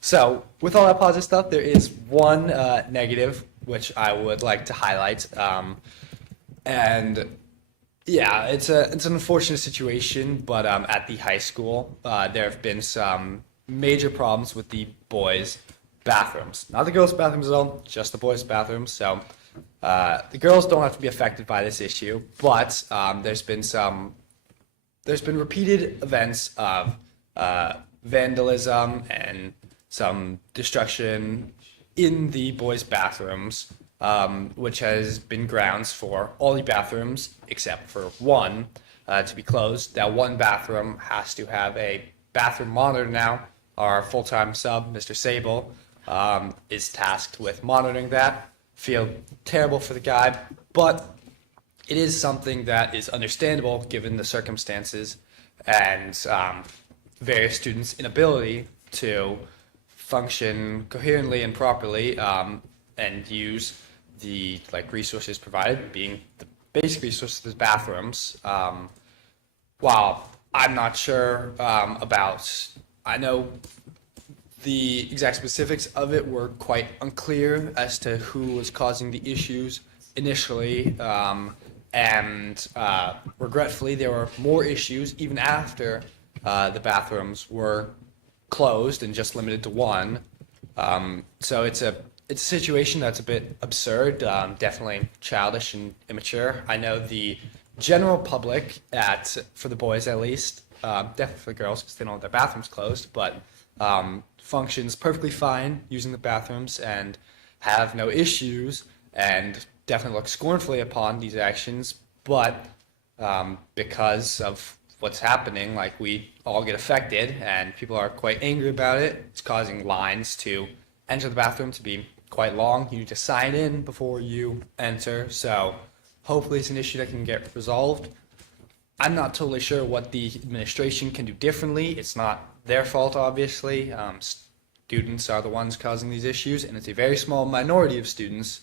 So with all that positive stuff, there is one negative, which I would like to highlight. And yeah, it's an unfortunate situation, but at the high school, there have been some major problems with the boys' bathrooms. Not the girls' bathrooms at all, just the boys' bathrooms. So the girls don't have to be affected by this issue, but there's been repeated events of vandalism and some destruction in the boys' bathrooms, which has been grounds for all the bathrooms except for one to be closed. That one bathroom has to have a bathroom monitor now. Our full-time sub, Mr. Sable, is tasked with monitoring that. Feel terrible for the guy, but it is something that is understandable given the circumstances and various students' inability to function coherently and properly and use the resources provided, being the basic resources of the bathrooms. While I'm not sure I know the exact specifics of it were quite unclear as to who was causing the issues initially, and regretfully there were more issues even after the bathrooms were closed and just limited to one. So it's a situation that's a bit absurd, definitely childish and immature. I know the general public, for the boys at least, definitely for the girls because they don't have their bathrooms closed, but functions perfectly fine using the bathrooms and have no issues, and definitely look scornfully upon these actions. But because of what's happening, we all get affected and people are quite angry about it. It's causing lines to enter the bathroom to be quite long. You need to sign in before you enter. So hopefully it's an issue that can get resolved. I'm not totally sure what the administration can do differently. It's not their fault, obviously. Students are the ones causing these issues, and it's a very small minority of students.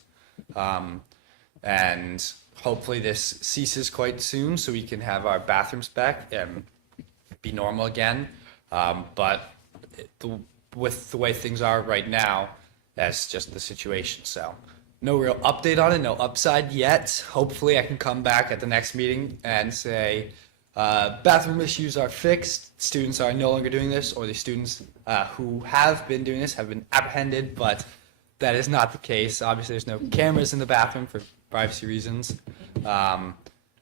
And hopefully this ceases quite soon so we can have our bathrooms back and be normal again. But with the way things are right now, that's just the situation. So no real update on it, no upside yet. Hopefully I can come back at the next meeting and say bathroom issues are fixed, students are no longer doing this, or the students who have been doing this have been apprehended, but that is not the case. Obviously there's no cameras in the bathroom for privacy reasons,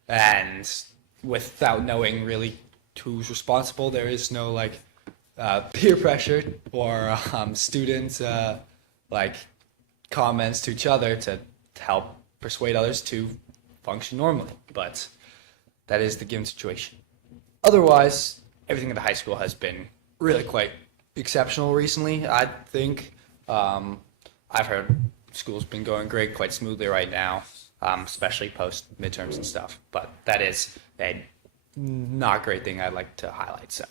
and without knowing really who's responsible, there is no peer pressure or students comments to each other to help persuade others to function normally. But that is the given situation. Otherwise, everything at the high school has been really quite exceptional recently. I think I've heard school's been going great, quite smoothly right now, especially post midterms and stuff. But that is a not great thing I'd like to highlight. So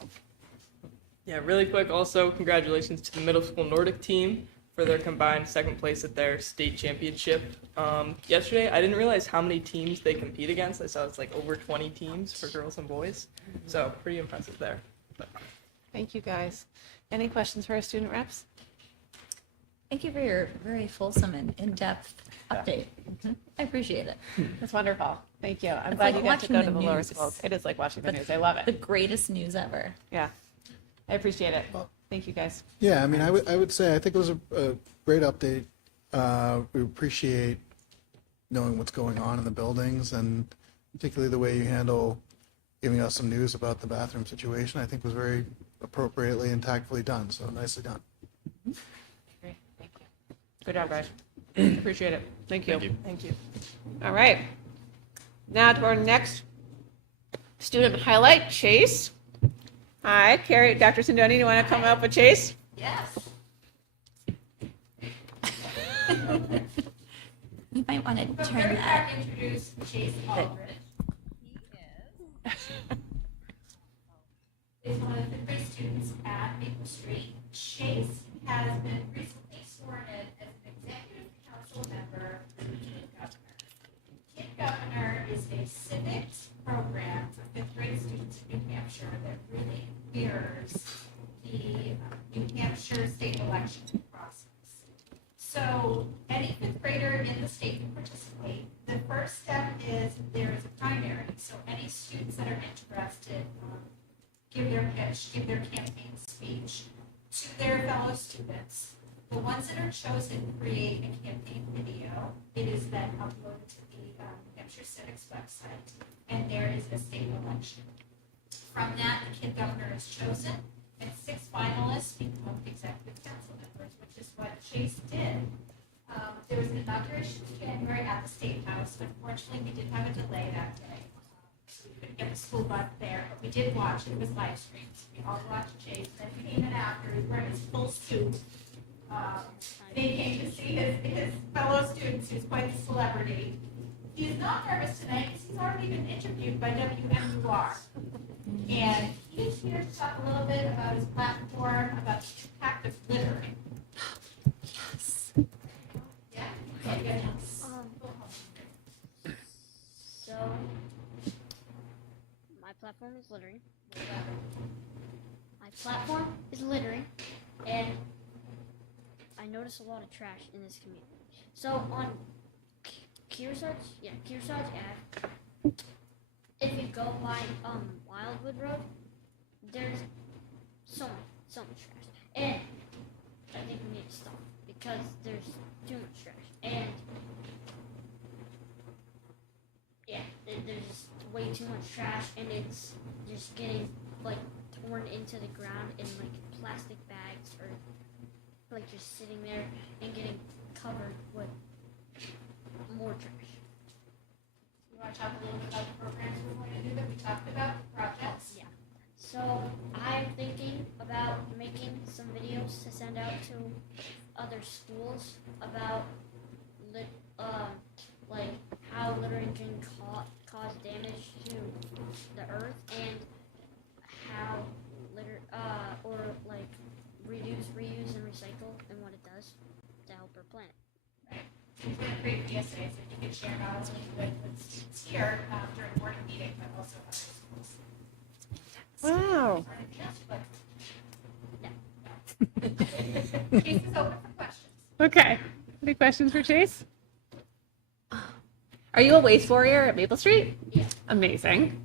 Yeah, really quick. Also, congratulations to the middle school Nordic team for their combined second place at their state championship yesterday. I didn't realize how many teams they compete against. I saw it's over 20 teams for girls and boys. So pretty impressive there. But. Thank you, guys. Any questions for our student reps? Thank you for your very fulsome and in-depth update. I appreciate it. That's wonderful. Thank you. I'm It's glad like you got to watching go the to the lower news. schools. It is like watching the news. I love The it. greatest news ever. Yeah. I appreciate it. Thank you, guys. Yeah, I mean, I would say I think it was a great update. We appreciate knowing what's going on in the buildings, and particularly the way you handle giving us some news about the bathroom situation, I think was very appropriately and tactfully done. So nicely done. Great. Thank you. Good job, guys. Appreciate it. Thank you. Thank you. All right. Now to our next student highlight, Chase. Hi, Carrie, Dr. Sindoni, do you want to come up with Chase? Yes. You might want to But turn very that. proud to introduce Chase Aldridge. He is one of the fifth grade students at Maple Street. Chase has been recently sworn in as an executive council member for the Kid Governor. Kid Governor is a civics program for fifth grade students in New Hampshire that really mirrors the New Hampshire state election process. So any fifth grader in the state can participate. The first step is there is a primary. So any students that are interested give their pitch, give their campaign speech to their fellow students. The ones that are chosen create a campaign video. It is then uploaded to the New Hampshire Civics website, and there is a state election. From that, the Kid Governor is chosen, and 6 finalists become executive council members, which is what Chase did. There was an inauguration in January at the State House. Unfortunately, we did have a delay that day. So we couldn't get the school bus there, but we did watch it. It was live streamed. We all watched Chase. Then he came in after. He was wearing his full suit. And he came to see his fellow students, who's quite the celebrity. He's not nervous tonight because he's already been interviewed by WMUR. And he's here to talk a little bit about his platform, about the impact of littering. Yes. Yeah? Okay, good. So, my platform is littering. My platform is littering, and I notice a lot of trash in this community. So on Kearsarge Ave, if you go by Wildwood Road, there's so much trash, and I think we need to stop because there's too much trash, and yeah, there's just way too much trash, and it's just getting like torn into the ground in like plastic bags or like just sitting there and getting covered with more trash. You want to talk a little bit about the programs we're going to do that we talked about, projects? Yeah. So I'm thinking about making some videos to send out to other schools about like how littering can cause damage to the earth and how litter or like reduce, reuse, and recycle and what it does to help our planet. We're going to create PSAs that you can share not only with students here during morning meeting, but also other schools. Wow. Or anything else, but- Case is open for questions. Okay. Any questions for Chase? Are you a waste warrior at Maple Street? Yeah. Amazing.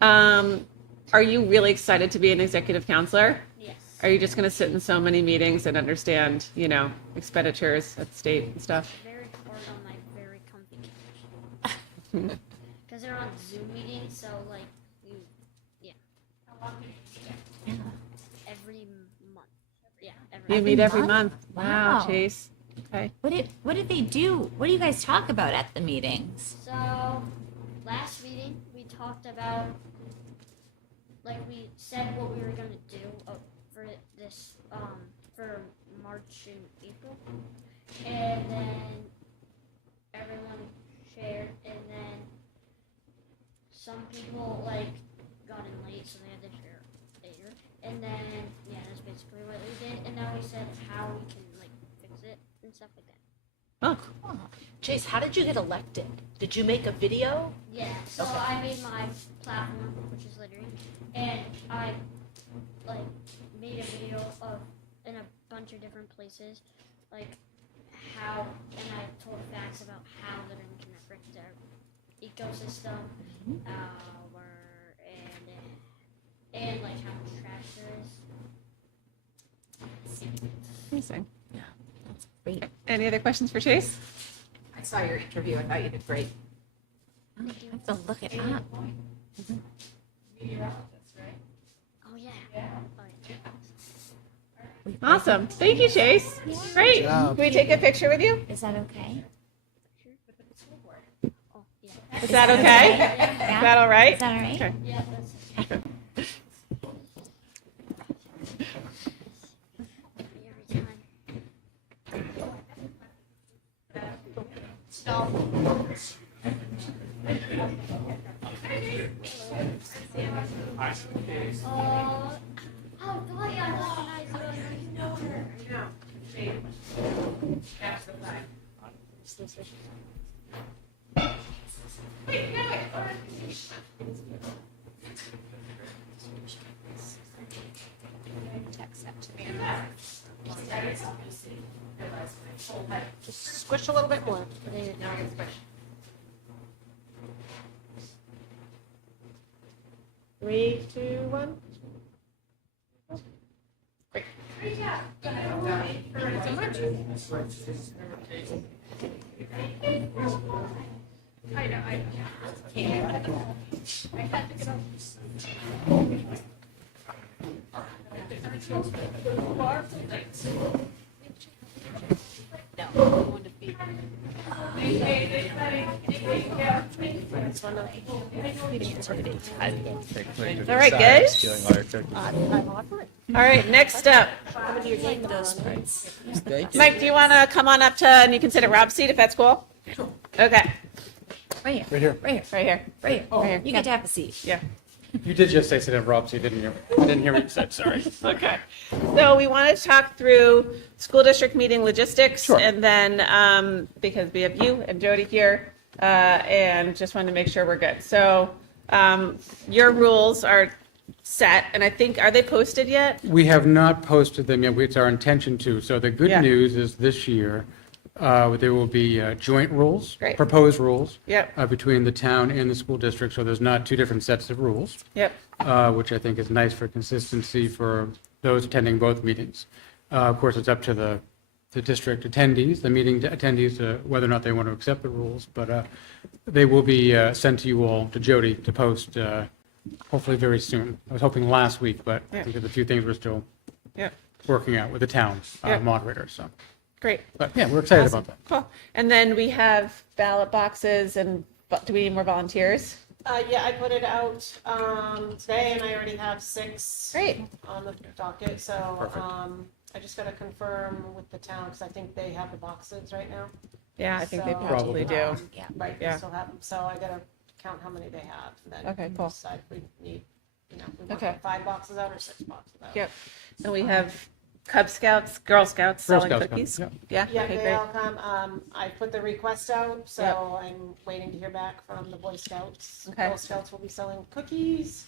Are you really excited to be an executive counselor? Yes. Are you just going to sit in so many meetings and understand, expenditures at the state and stuff? Very hard on my very comfy couch. Because they're on Zoom meetings, so like How long do you do that? every month. Yeah, every You month. meet every month. Wow. Wow, Chase. Okay. What did they do? What do you guys talk about at the meetings? So last meeting we talked about like we said what we were gonna do for this for March and April, and then everyone shared, and then some people like got in late, so they had to share later, and then that's basically what we did, and now we said how we can like fix it and stuff like that. Oh, Chase, how did you get elected? Did you make a video? Yeah, so I made my platform, which is littering, and I like made a video of in a bunch of different places, like how, and I told facts about how littering can affect our ecosystem, and like how much trash there is. amazing. Great. Any other questions for Chase? I saw your interview. I thought you did great. I have to look it up. Meteorologist, right? Oh yeah. Yeah. Oh, yeah. Awesome. Thank you, Chase. Great. job. Can we take a picture with you? Is that okay? Oh yeah. Is that okay? Yeah. Is that all right? Is that all right? Okay. Yeah, that's every time. Stop. Oh, how do I recognize you? Squish a little bit more. Three, two, one. All right, guys. Stealing all your cookies. All right, next up. Mike, do you want to come on up to, and you can sit at Rob's seat if that's cool? Okay, Right here. Right here. Right here. right here. Right here. Right here. You get to have a seat. Yeah. You did just say sit in Rob, so you didn't hear. I didn't hear what you said. Sorry. Okay. So we want to talk through school district meeting logistics, Sure. and then because we have you and Jody here, and just wanted to make sure we're good. So your rules are set, and I think, are they posted yet? We have not posted them yet. It's our intention to. So the good Yeah. news is this year, there will be joint rules, Great. proposed rules. Yep. Between the town and the school district, so there's not two different sets of rules, Yep. which I think is nice for consistency for those attending both meetings. Of course, it's up to the district attendees, the meeting attendees, whether or not they want to accept the rules, but they will be sent to you all, to Jody, to post hopefully very soon. I was hoping last week, but I Yeah. think there's a few things we're still Yep. working out with the town Yeah. moderator, so. Great. But yeah, we're excited Awesome. about that. Cool. And then we have ballot boxes, and do we need more volunteers? Yeah, I put it out today, and I already have 6 Great. on the docket. So Perfect. I just got to confirm with the town because I think they have the boxes right now. Yeah, I think they So, probably do. Yeah. Right, they Yeah. still have them. So I got to count how many they have, and then Okay, cool. decide if we need, we want Okay. 5 boxes out or 6 boxes out. Yep. And we have Cub Scouts, Girl Scouts Girl selling Scouts come, cookies. yeah. Yeah. Yeah, Okay, they great. all come. I put the request out, so Yep. I'm waiting to hear back from the Boy Scouts. Okay. Girl Scouts will be selling cookies.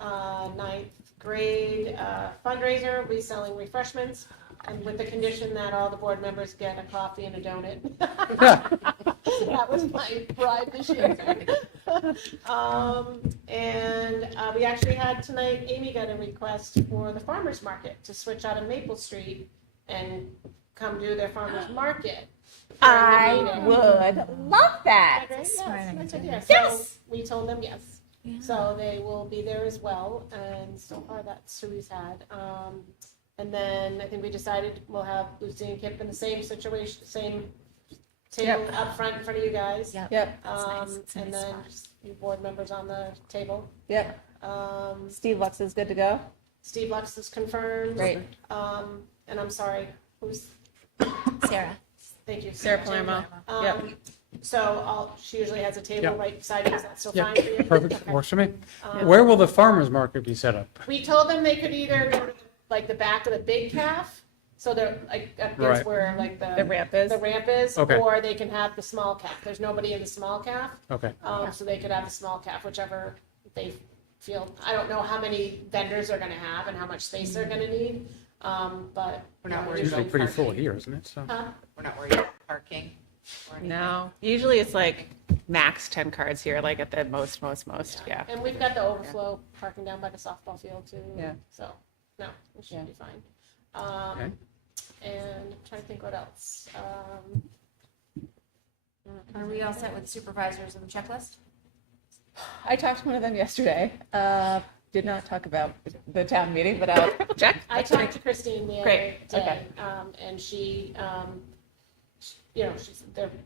9th grade fundraiser will be selling refreshments, and with the condition that all the board members get a coffee and a donut. That was my bribe this year. And we actually had tonight, Amy got a request for the farmer's market to switch out of Maple Street and come do their farmer's market. I during the meeting. would love that. Okay, Smart yes, nice idea. idea. Yes. So we told them yes. Yeah. So they will be there as well, and so far that's who he's had. And then I think we decided we'll have Lucy and Kip in the same situation, same table up front in front of you guys. Yep. Yep. That's nice. It's a And nice then spot. just you board members on the table. Yep. Um, Steve Lux is good to go. Steve Lux is confirmed. Great. And I'm sorry, who's, Sarah. thank you. Sarah Palermo. Yep. So she usually has a table Yeah. right beside you. Is that still Yeah. fine for you? Perfect, Okay. works for me. Um, Where will the farmer's market be set up? We told them they could either go to like the back of the big calf, so they're like up against Right. where like The ramp is. the ramp is, Okay. or they can have the small calf. There's nobody in the small calf, Okay, so they could have the small calf, whichever they feel. I don't know how many vendors are gonna have and how much space they're gonna need, but We're not yeah, worried it's usually about pretty full parking. here, isn't it? So. Huh? We're not worried about parking or anything. No, usually it's like max 10 cards here, like at the most, yeah. And we've got the overflow parking down by the softball field too. Yeah. So, no, it should Yeah. be fine. Okay. And I'm trying to think what else. Are we all set with supervisors and the checklist? I talked to one of them yesterday. Did not talk about the town meeting, but I'll triple check. I talked to Christine the other Great, day, okay. and she, they're,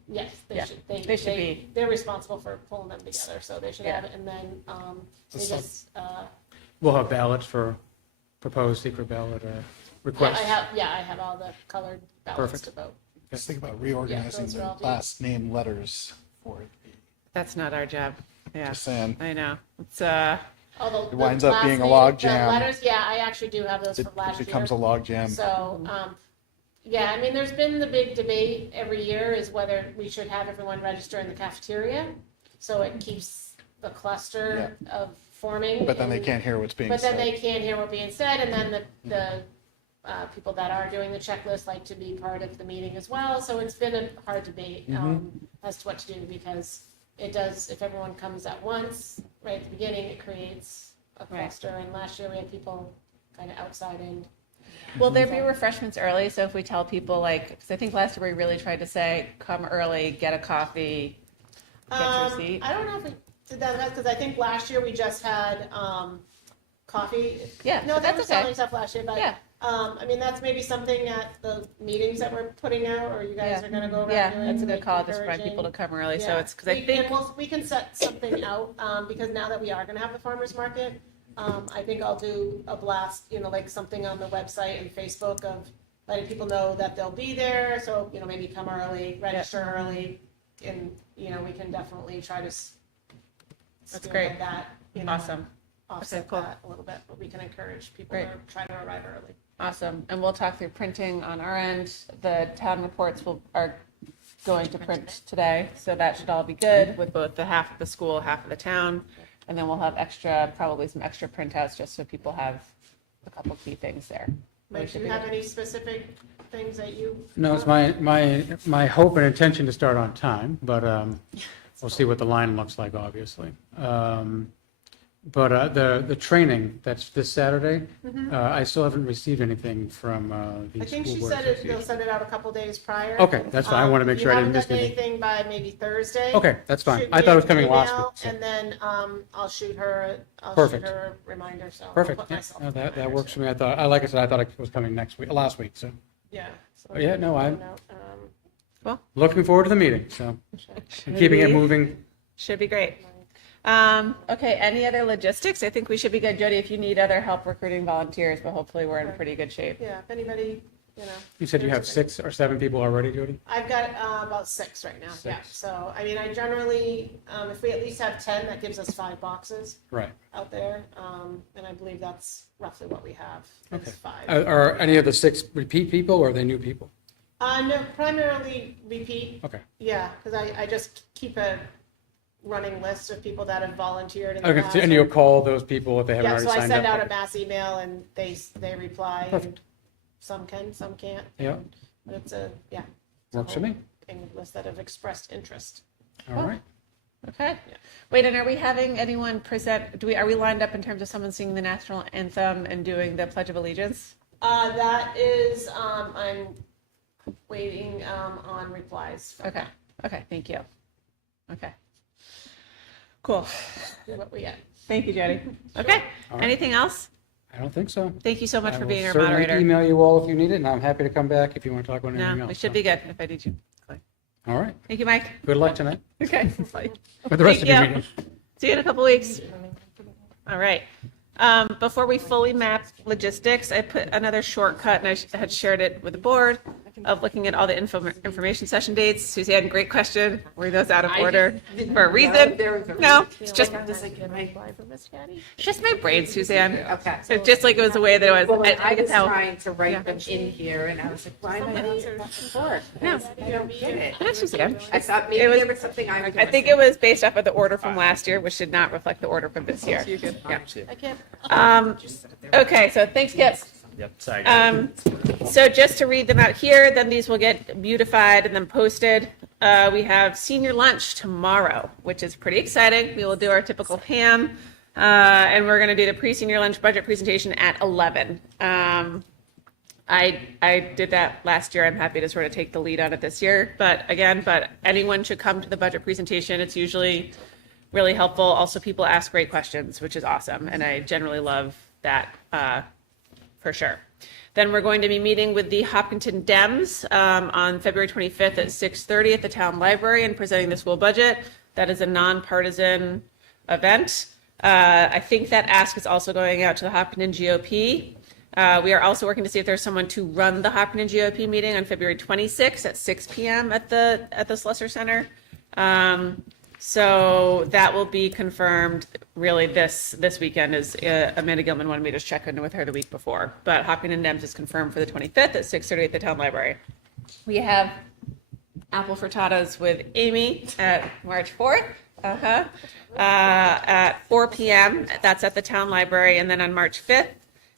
yes, Yeah, they should be. they're responsible for pulling them together, so they should have it, and then, they So- just, We'll have ballots for proposed secret ballot or yeah, requests. I have all the colored ballots Perfect. to vote. Just think about reorganizing those are the all the- last name letters for it. That's not our job. Yeah, Just saying. I know. It's Although It the winds up last being a meeting, log the jam. letters, yeah, I actually do have those It from last year. becomes a log jam. So, yeah, I mean, there's been the big debate every year is whether we should have everyone register in the cafeteria. So it keeps the cluster of forming. But then they and- can't hear what's being But then said. they can't hear what being said, and then the people that are doing the checklist like to be part of the meeting as well. So it's been a hard debate as to what to do, because it does, if everyone comes at once, right at the beginning, it creates a cluster. And last year we had people kind of outside in. Will there be refreshments early? So if we tell people, like, because I think last year we really tried to say, come early, get a coffee, get your seat. I don't know if we did that, because I think last year we just had coffee. Yeah, No, but they were that's okay. selling stuff last year, but Yeah. I mean, that's maybe something at the meetings that we're putting out, or you guys are gonna go around Yeah, doing. that's a good like, call, just remind encouraging. people to come early. So Yeah. it's, because I We- think, and we can set something out, because now that we are gonna have the farmer's market, I think I'll do a blast, like something on the website and Facebook of letting people know that they'll be there, so, maybe come early, register early, and, we can definitely try to That's spearhead great. that, Awesome. offset Okay, cool. that a little bit, but we can encourage people Great. to try to arrive early. Awesome. And we'll talk through printing on our end. The town reports are going to print today, so that should all be good with both the half of the school, half of the town. And then we'll have probably some extra printouts just so people have a couple key things there. We Mike, should do be you have good. any specific things that you? No, it's my hope and intention to start on time, but we'll see what the line looks like, obviously. But the training, that's this Saturday, I still haven't received anything from the I think school she board said they'll association. send it out a couple days prior. Okay, that's fine. I want to make sure I didn't miss If you haven't anything. gotten anything by maybe Thursday. Okay, that's fine. shoot I me thought it was an coming last email, week, so- And then, I'll shoot her a reminder, so. I'll Perfect. put Yeah, myself no, in that there, works so- for me. Like I said, I thought it was coming last week, so. Yeah. So Oh, yeah, no, I'll I'm- put a note, Looking forward to the meeting, so. And keeping it Maybe. moving. Should be great. Okay, any other logistics? I think we should be good. Jody, if you need other help recruiting volunteers, but hopefully we're in pretty good shape. Yeah, if anybody, You said you have there's- 6 or 7 people already, Jody? I've got about 6 right now, yeah. Six. So, I mean, I generally, if we at least have 10, that gives us 5 boxes Right. out there. And I believe that's roughly what we have, Okay. is 5. Are any of the 6 repeat people or are they new people? No, primarily repeat. Okay. Yeah, because I just keep a running list of people that have volunteered in the Okay, past. and you'll call those people if they haven't Yeah, already so I signed up? send out a Okay. mass email and they reply. and Perfect. Some can, some can't. Yeah. But it's a Works for me. thing list that have expressed interest. All right. Okay. Wait, and are we having anyone present, are we lined up in terms of someone singing the national anthem and doing the Pledge of Allegiance? That is, I'm waiting on replies. from Okay, okay, thank you. Okay. Cool. what we get. Thank you, Jody. Okay, All right. anything else? I don't think so. Thank you so much I for will being our certainly moderator. email you all if you need it, and I'm happy to come back if you want to talk about anything No, else. we should so. be good if I need you. All right. Thank you, Mike. Good luck tonight Okay. with the rest Thank of your you. meeting. See you in a couple weeks. All right. Before we fully map logistics, I put another shortcut, and I had shared it with the board, of looking at all the information session dates. Suzanne, great question. Were those out of order for a reason? No, it's just my brain, Suzanne. Okay. It's just like it was the way that it was. Well, I I could was tell. trying to write them in here, and I was like, why am I not back and forth? No. I don't get it. Yeah, Suzanne. I thought maybe It was- there was something I was. I think it was based off of the order from last year, which did not reflect the order from this year. Yeah. Okay, so thanks, Kip. Yep, sorry. So just to read them out here, then these will get beautified and then posted. We have senior lunch tomorrow, which is pretty exciting. We will do our typical ham, and we're going to do the pre-senior lunch budget presentation at 11. I did that last year. I'm happy to sort of take the lead on it this year. But anyone should come to the budget presentation. It's usually really helpful. Also, people ask great questions, which is awesome. And I generally love that for sure. Then we're going to be meeting with the Hopkinton Dems on February 25th at 6:30 at the town library and presenting the school budget. That is a nonpartisan event. I think that ask is also going out to the Hopkinton GOP. We are also working to see if there's someone to run the Hopkinton GOP meeting on February 26th at 6 p.m. at the Slessor Center. So that will be confirmed really this weekend. Is Amanda Gilman wanted me to check in with her the week before, but Hopkinton Dems is confirmed for the 25th at 6:30 at the town library. We have apple frittatas with Amy at March 4th. At 4 p.m. That's at the town library, and then on March 5th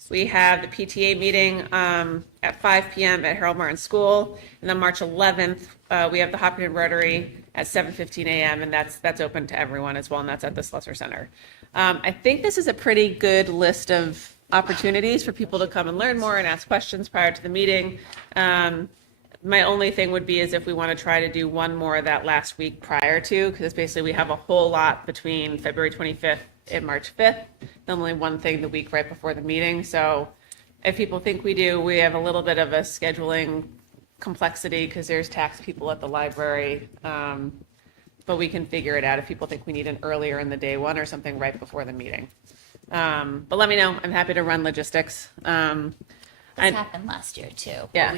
we have the PTA meeting at 5 p.m. at Harold Martin School, and then March 11th we have the Hopkinton Rotary at 7:15 a.m. and that's open to everyone as well, and that's at the Slusser Center. I think this is a pretty good list of opportunities for people to come and learn more and ask questions prior to the meeting. My only thing would be is if we want to try to do one more that last week prior to, because basically we have a whole lot between February 25th and March 5th, only one thing the week right before the meeting. So if people think we do, we have a little bit of a scheduling complexity because there's tax people at the library, but we can figure it out if people think we need an earlier in the day one or something right before the meeting. But let me know. I'm happy to run logistics. This happened last year too. Yeah.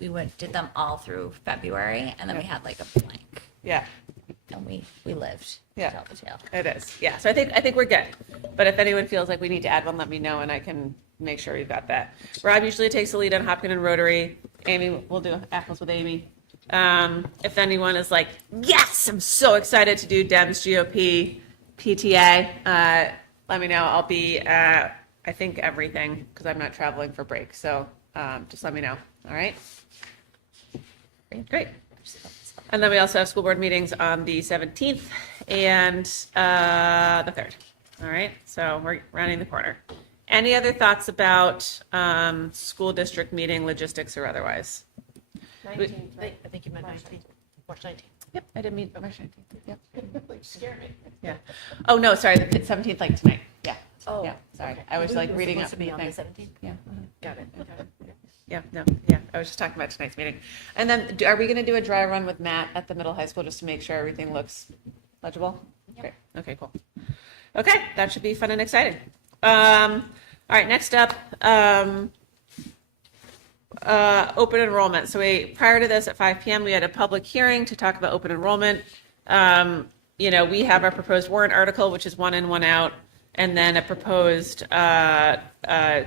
We did them all through February, and then we had like a blank, Yeah, and we lived Yeah. to tell the tale. it is. Yeah, so I think we're good. But if anyone feels like we need to add one, let me know and I can make sure we've got that. Rob usually takes the lead on Hopkinton Rotary. Amy, we'll do apples with Amy. If anyone is like, yes, I'm so excited to do Deb's GOP PTA, let me know. I'll be I think everything because I'm not traveling for break. So just let me know. All right. Great. And then we also have school board meetings on the 17th and the 3rd. All right. So we're rounding the corner. Any other thoughts about school district meeting logistics or otherwise? 19th, right? I think you meant 19th, March 19th. Yep, I didn't mean March 19th. Yep. Like, scare me. Yeah. Oh, no, sorry, the 17th, like tonight. Yeah. Oh, Yeah, sorry. okay. I was like It reading up supposed to be from on the the thing. 17th? Yeah. Got it. Yeah, no, yeah. I was just talking about tonight's meeting. And then are we going to do a dry run with Matt at the middle high school just to make sure everything looks legible? Great. Okay, cool. Okay, that should be fun and exciting. All right, next up, open enrollment. So prior to this at 5 p.m., we had a public hearing to talk about open enrollment. We have our proposed warrant article, which is 1 in, 1 out, and then a proposed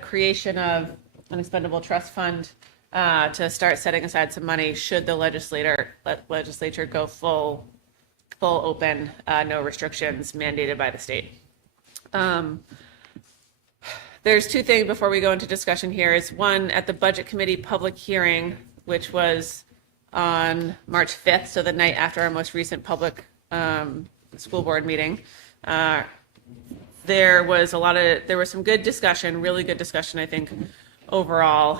creation of an expendable trust fund to start setting aside some money should the legislature go full open, no restrictions mandated by the state. There's two things before we go into discussion here. Is one, at the budget committee public hearing, which was on March 5th, so the night after our most recent public school board meeting, there was some good discussion, really good discussion, I think, overall.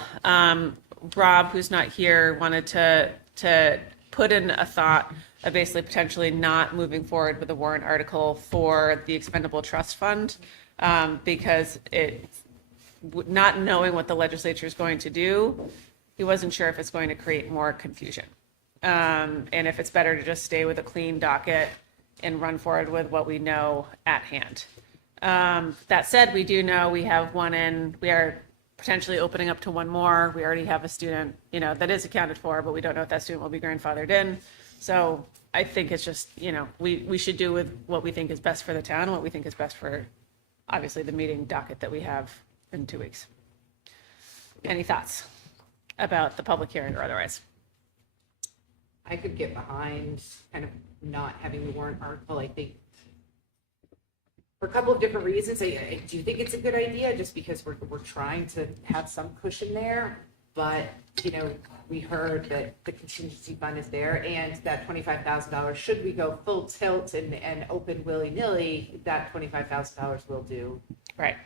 Rob, who's not here, wanted to put in a thought of basically potentially not moving forward with a warrant article for the expendable trust fund, because not knowing what the legislature is going to do, he wasn't sure if it's going to create more confusion. And if it's better to just stay with a clean docket and run forward with what we know at hand. That said, we do know we have one in, we are potentially opening up to one more. We already have a student, that is accounted for, but we don't know if that student will be grandfathered in. So I think it's just, we should do with what we think is best for the town, what we think is best for, obviously, the meeting docket that we have in 2 weeks. Any thoughts about the public hearing or otherwise? I could get behind kind of not having the warrant article. I think for a couple of different reasons. I do think it's a good idea just because we're trying to have some cushion there. But, we heard that the contingency fund is there and that $25,000, should we go full tilt and open willy-nilly, that $25,000 will do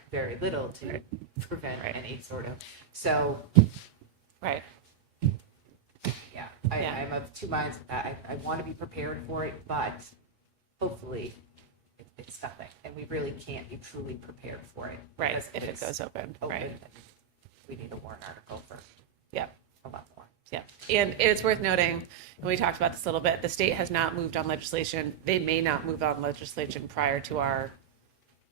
very little to prevent any sort of. So, right. Yeah, I'm of two minds with that. I want to be prepared for it, but hopefully it's nothing. And we really can't be truly prepared for it. Right, Because if it it's goes open, right. We need a warrant article for Yeah. a lot more. Yeah, and it's worth noting, and we talked about this a little bit, the state has not moved on legislation. They may not move on legislation prior to our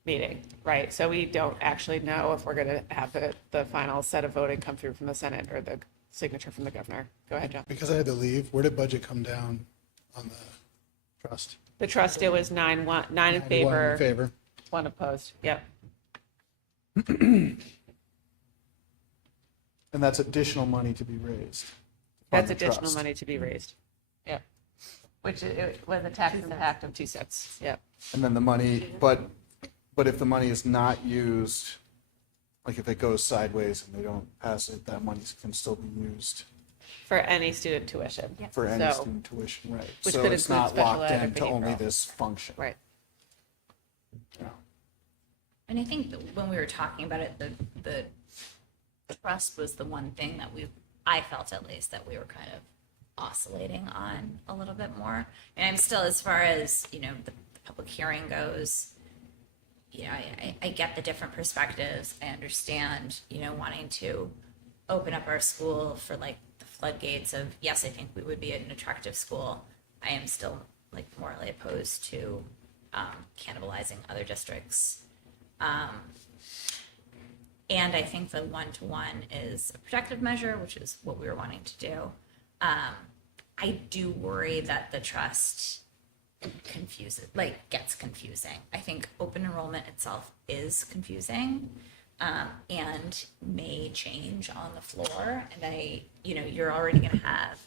meeting, right? So we don't actually know if we're going to have the final set of voting come through from the Senate or the signature from the governor. Go ahead, John. Because I had to leave, where did budget come down on the trust? The trust, it was 9 in 91 in favor, favor. 1 opposed. Yep. And that's additional money to be raised. on That's the additional trust. money to be raised. Yep. Which it was a tax impact of 2 cents. Yep. And then the money, but if the money is not used, like if it goes sideways and they don't pass it, that money can still be used For any student tuition. for any So- student tuition, right? Which So could it's include not special locked ed or into only behavioral. this function. Right. And I think that when we were talking about it, the trust was the one thing that I felt at least that we were kind of oscillating on a little bit more. And I'm still, as far as, the public hearing goes, I get the different perspectives. I understand, wanting to open up our school for like the floodgates of, yes, I think we would be an attractive school. I am still like morally opposed to cannibalizing other districts. And I think the 1-to-1 is a protective measure, which is what we were wanting to do. I do worry that the trust gets confusing. I think open enrollment itself is confusing, and may change on the floor. And you're already going to have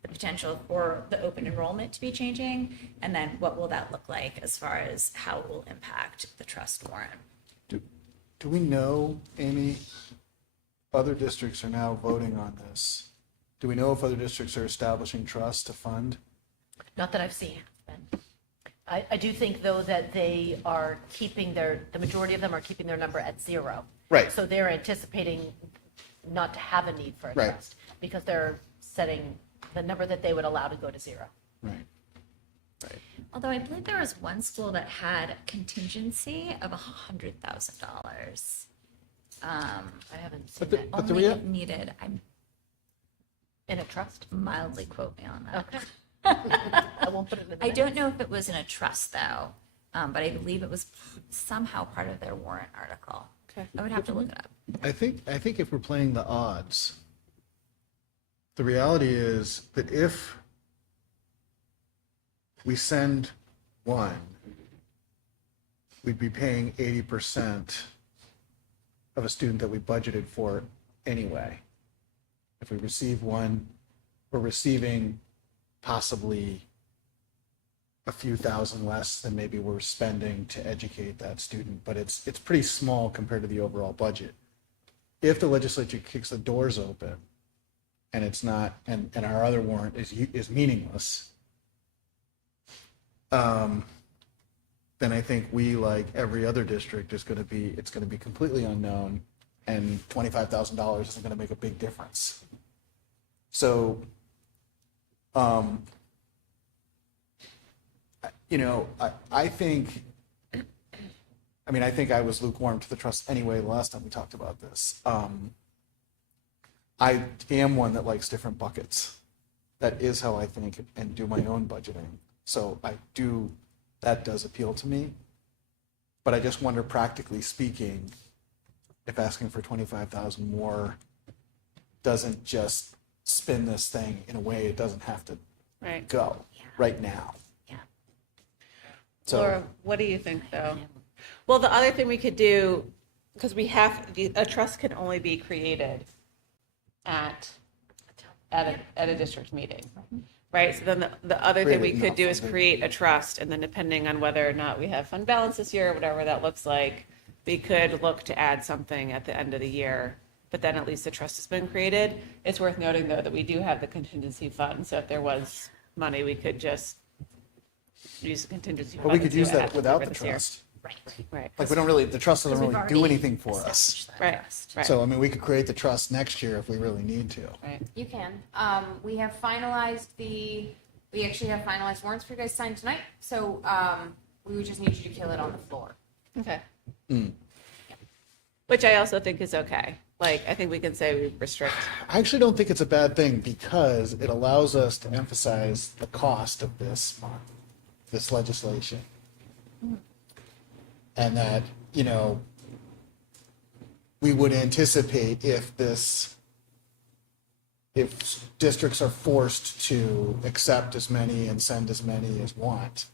the potential for the open enrollment to be changing. And then what will that look like as far as how it will impact the trust warrant? Do we know, Amy, other districts are now voting on this? Do we know if other districts are establishing trusts to fund? Not that I've seen. I do think, though, that they are keeping the majority of them are keeping their number at 0. Right. So they're anticipating not to have a need for a Right. trust because they're setting the number that they would allow to go to 0. Right. Although I believe there was one school that had a contingency of $100,000. I haven't seen But the- that. but the Only rea- it needed, I'm In a trust? mildly quote me on that. Okay. I won't put it in the I don't minutes. know if it was in a trust though, but I believe it was somehow part of their warrant article. Okay. I would have to look it up. I think if we're playing the odds, the reality is that if we send 1, we'd be paying 80% of a student that we budgeted for anyway. If we receive 1, we're receiving possibly a few thousand less than maybe we're spending to educate that student, but it's pretty small compared to the overall budget. If the legislature kicks the doors open and it's not, and our other warrant is meaningless, then I think we, like every other district, it's going to be completely unknown, and $25,000 isn't going to make a big difference. So, I think I was lukewarm to the trust anyway the last time we talked about this. I am one that likes different buckets. That is how I think and do my own budgeting. So that does appeal to me. But I just wonder, practically speaking, if asking for 25,000 more doesn't just spin this thing in a way it doesn't have to Right. go right now. Yeah. So, Laura, what do you think, though? Well, the other thing we could do, because a trust can only be created at a district meeting, right? So then the other thing we Create it could do is enough. create a trust, and then depending on whether or not we have fund balance this year, or whatever that looks like, we could look to add something at the end of the year. But then at least the trust has been created. It's worth noting, though, that we do have the contingency fund. So if there was money, we could just use the contingency fund. but we and could see use what that happens without over the this year. trust. Right. Right. Like the trust doesn't Because we've really do already anything for us. established that Right. trust. Right. So, I mean, we could create the trust next year if we really need to. Right. You can. We have finalized we actually have finalized warrants for you guys to sign tonight. So we would just need you to kill it on the floor. Okay. Mm. Which I also think is okay. Like, I think we can say we restrict. I actually don't think it's a bad thing because it allows us to emphasize the cost of this legislation. And that, we would anticipate if districts are forced to accept as many and send as many as want,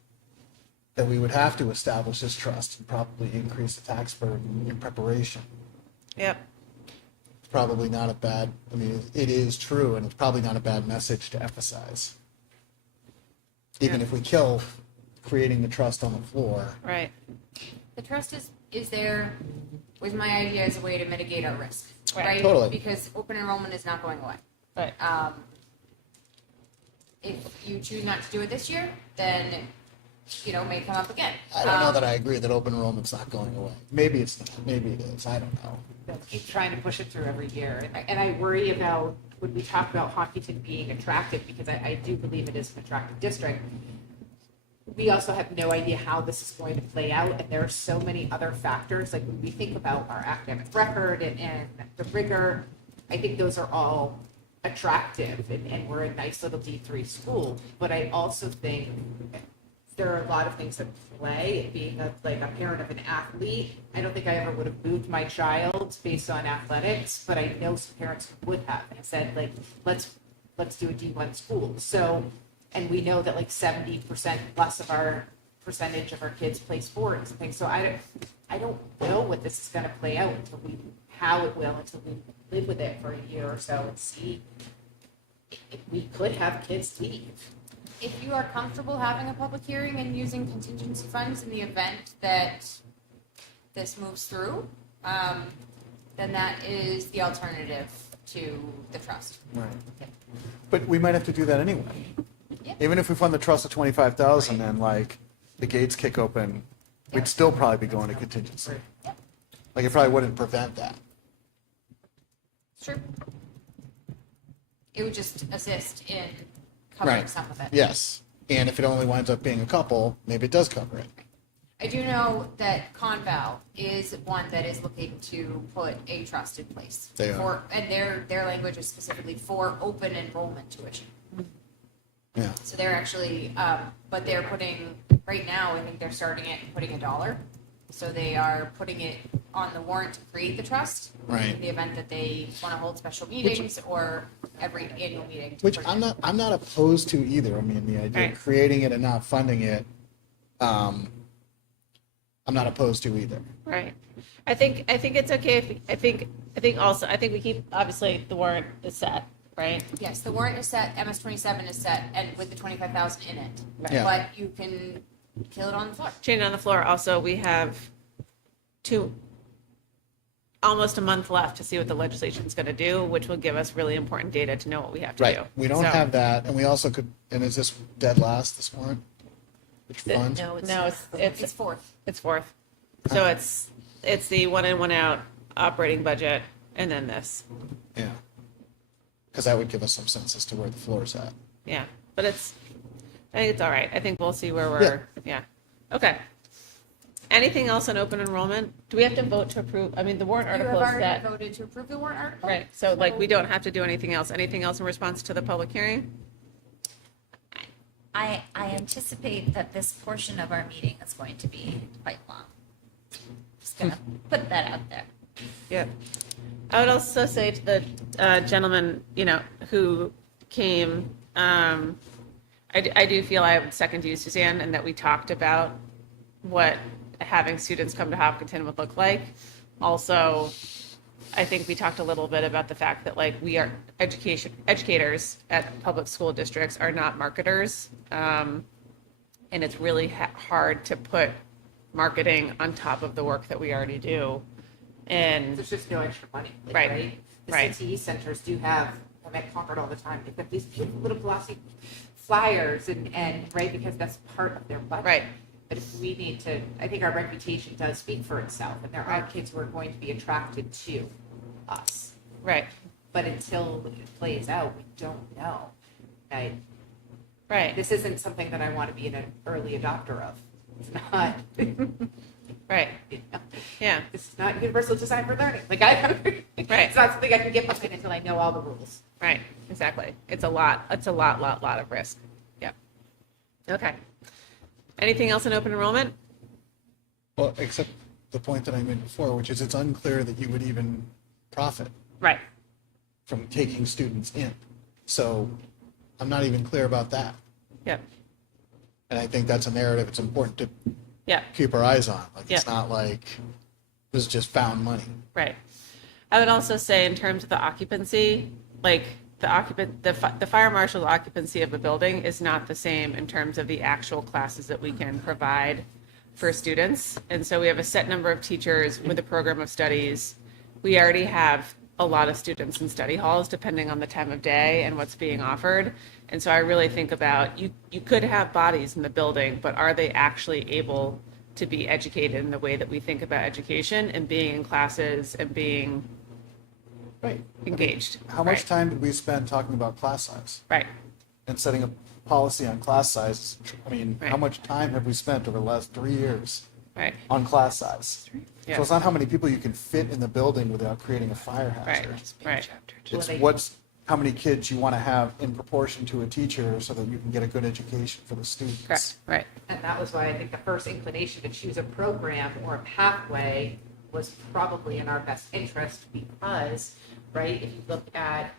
that we would have to establish this trust and probably increase the tax burden in preparation. Yep. It's probably not a bad, I mean, it is true, and it's probably not a bad message to emphasize. Even Yeah. if we kill creating the trust on the floor. Right. The trust is there with my idea as a way to mitigate our risk, Right. right? Totally. Because open enrollment is not going away. Right. If you choose not to do it this year, then, it may come up again. I don't know that I agree that open enrollment's not going away. Maybe it's not, maybe it is, I don't know. Keep trying to push it through every year. And I worry about, when we talk about Hopkinton being attractive, because I do believe it is an attractive district, we also have no idea how this is going to play out, and there are so many other factors, like when we think about our academic record and the rigor, I think those are all attractive, and we're a nice little D3 school, but I also think there are a lot of things at play. Being a parent of an athlete, I don't think I ever would have moved my child based on athletics, but I know some parents would have and said, like, let's do a D1 school. So, and we know that like 70% plus of our percentage of our kids play sports and things. So I don't know what this is going to play out until we live with it for a year or so and see if we could have kids leave. If you are comfortable having a public hearing and using contingency funds in the event that this moves through, then that is the alternative to the trust. Right. But we might have to do that anyway. Yeah. Even if we fund the trust at 25,000 and like the gates kick open, we'd still probably be going to contingency. Yeah. Like it probably wouldn't prevent that. It's true. It would just assist in covering Right. some of it. Yes. And if it only winds up being a couple, maybe it does cover it. I do know that Conval is one that is looking to put a trust in place. They are. And their language is specifically for open enrollment tuition. Yeah. So they're actually, but they're putting, right now, I think they're starting it and putting $1. So they are putting it on the warrant to create the trust. Right. In the event that they want to hold special meetings or every annual meeting. to Which put it I'm in. not opposed to either. I mean, the idea Right. of creating it and not funding it, I'm not opposed to either. Right. I think it's okay if, I think we keep, obviously, the warrant is set, right? Yes, the warrant is set, MS-27 is set, and with the 25,000 in it. Yeah. But you can kill it on the floor. Change on the floor. Also, we have almost a month left to see what the legislation is going to do, which will give us really important data to know what we have to do. We don't So- have that, and we also could, and is this dead last, this warrant? Which fund? No, it's No, It's it's fourth. it's fourth. So it's the one in, one out operating budget, and then this. Yeah. Because that would give us some sense as to where the floor is at. Yeah, but I think it's all right. I think we'll see where we're, yeah. Okay. Anything else on open enrollment? Do we have to vote to approve? I mean, the warrant You have article is already set. voted to approve the warrant article? Right, so like, we don't have to do anything else. Anything else in response to the public hearing? I anticipate that this portion of our meeting is going to be quite long. Just gonna put that out there. Yeah. I would also say to the gentleman, who came, I do feel I would second you, Suzanne, and that we talked about what having students come to Hopkinton would look like. Also, I think we talked a little bit about the fact that like we are educators at public school districts are not marketers. And it's really hard to put marketing on top of the work that we already do. And There's just no extra money. Right. The Right. CTE centers do have, I'm at Concord all the time, they've got these beautiful little glossy flyers and right, because that's part of their budget. Right. But if we need to, I think our reputation does speak for itself, and there are kids who are going to be attracted to us. Right, But until it plays out, we don't know. right, This isn't something that I want to be an early adopter of. It's not. right, You know, yeah, this is not universal design for learning. Like Right. it's not something I can get behind until I know all the rules. right, exactly. It's a lot of risk. Yeah. Okay. Anything else in open enrollment? Well, except the point that I made before, which is it's unclear that you would even profit Right, from taking students in. So I'm not even clear about that. yep. And I think that's a narrative it's important to Yeah, keep our eyes on. Like, it's Yeah. not like this is just found money. right. I would also say in terms of the occupancy, like the fire marshal's occupancy of a building is not the same in terms of the actual classes that we can provide for students. And so we have a set number of teachers with a program of studies. We already have a lot of students in study halls depending on the time of day and what's being offered. And so I really think about you could have bodies in the building, but are they actually able to be educated in the way that we think about education and being in classes and being Right. engaged? How much Right. time did we spend talking about class size Right. and setting a policy on class size? I mean, how Right. much time have we spent over the last 3 years Right. on class size? Yeah. So it's not how many people you can fit in the building without creating a fire Right. hazard. Right. It's how many kids you want to have in proportion to a teacher so that you can get a good education for the students. Correct. Right. And that was why I think the first inclination to choose a program or a pathway was probably in our best interest because, right, if you look at,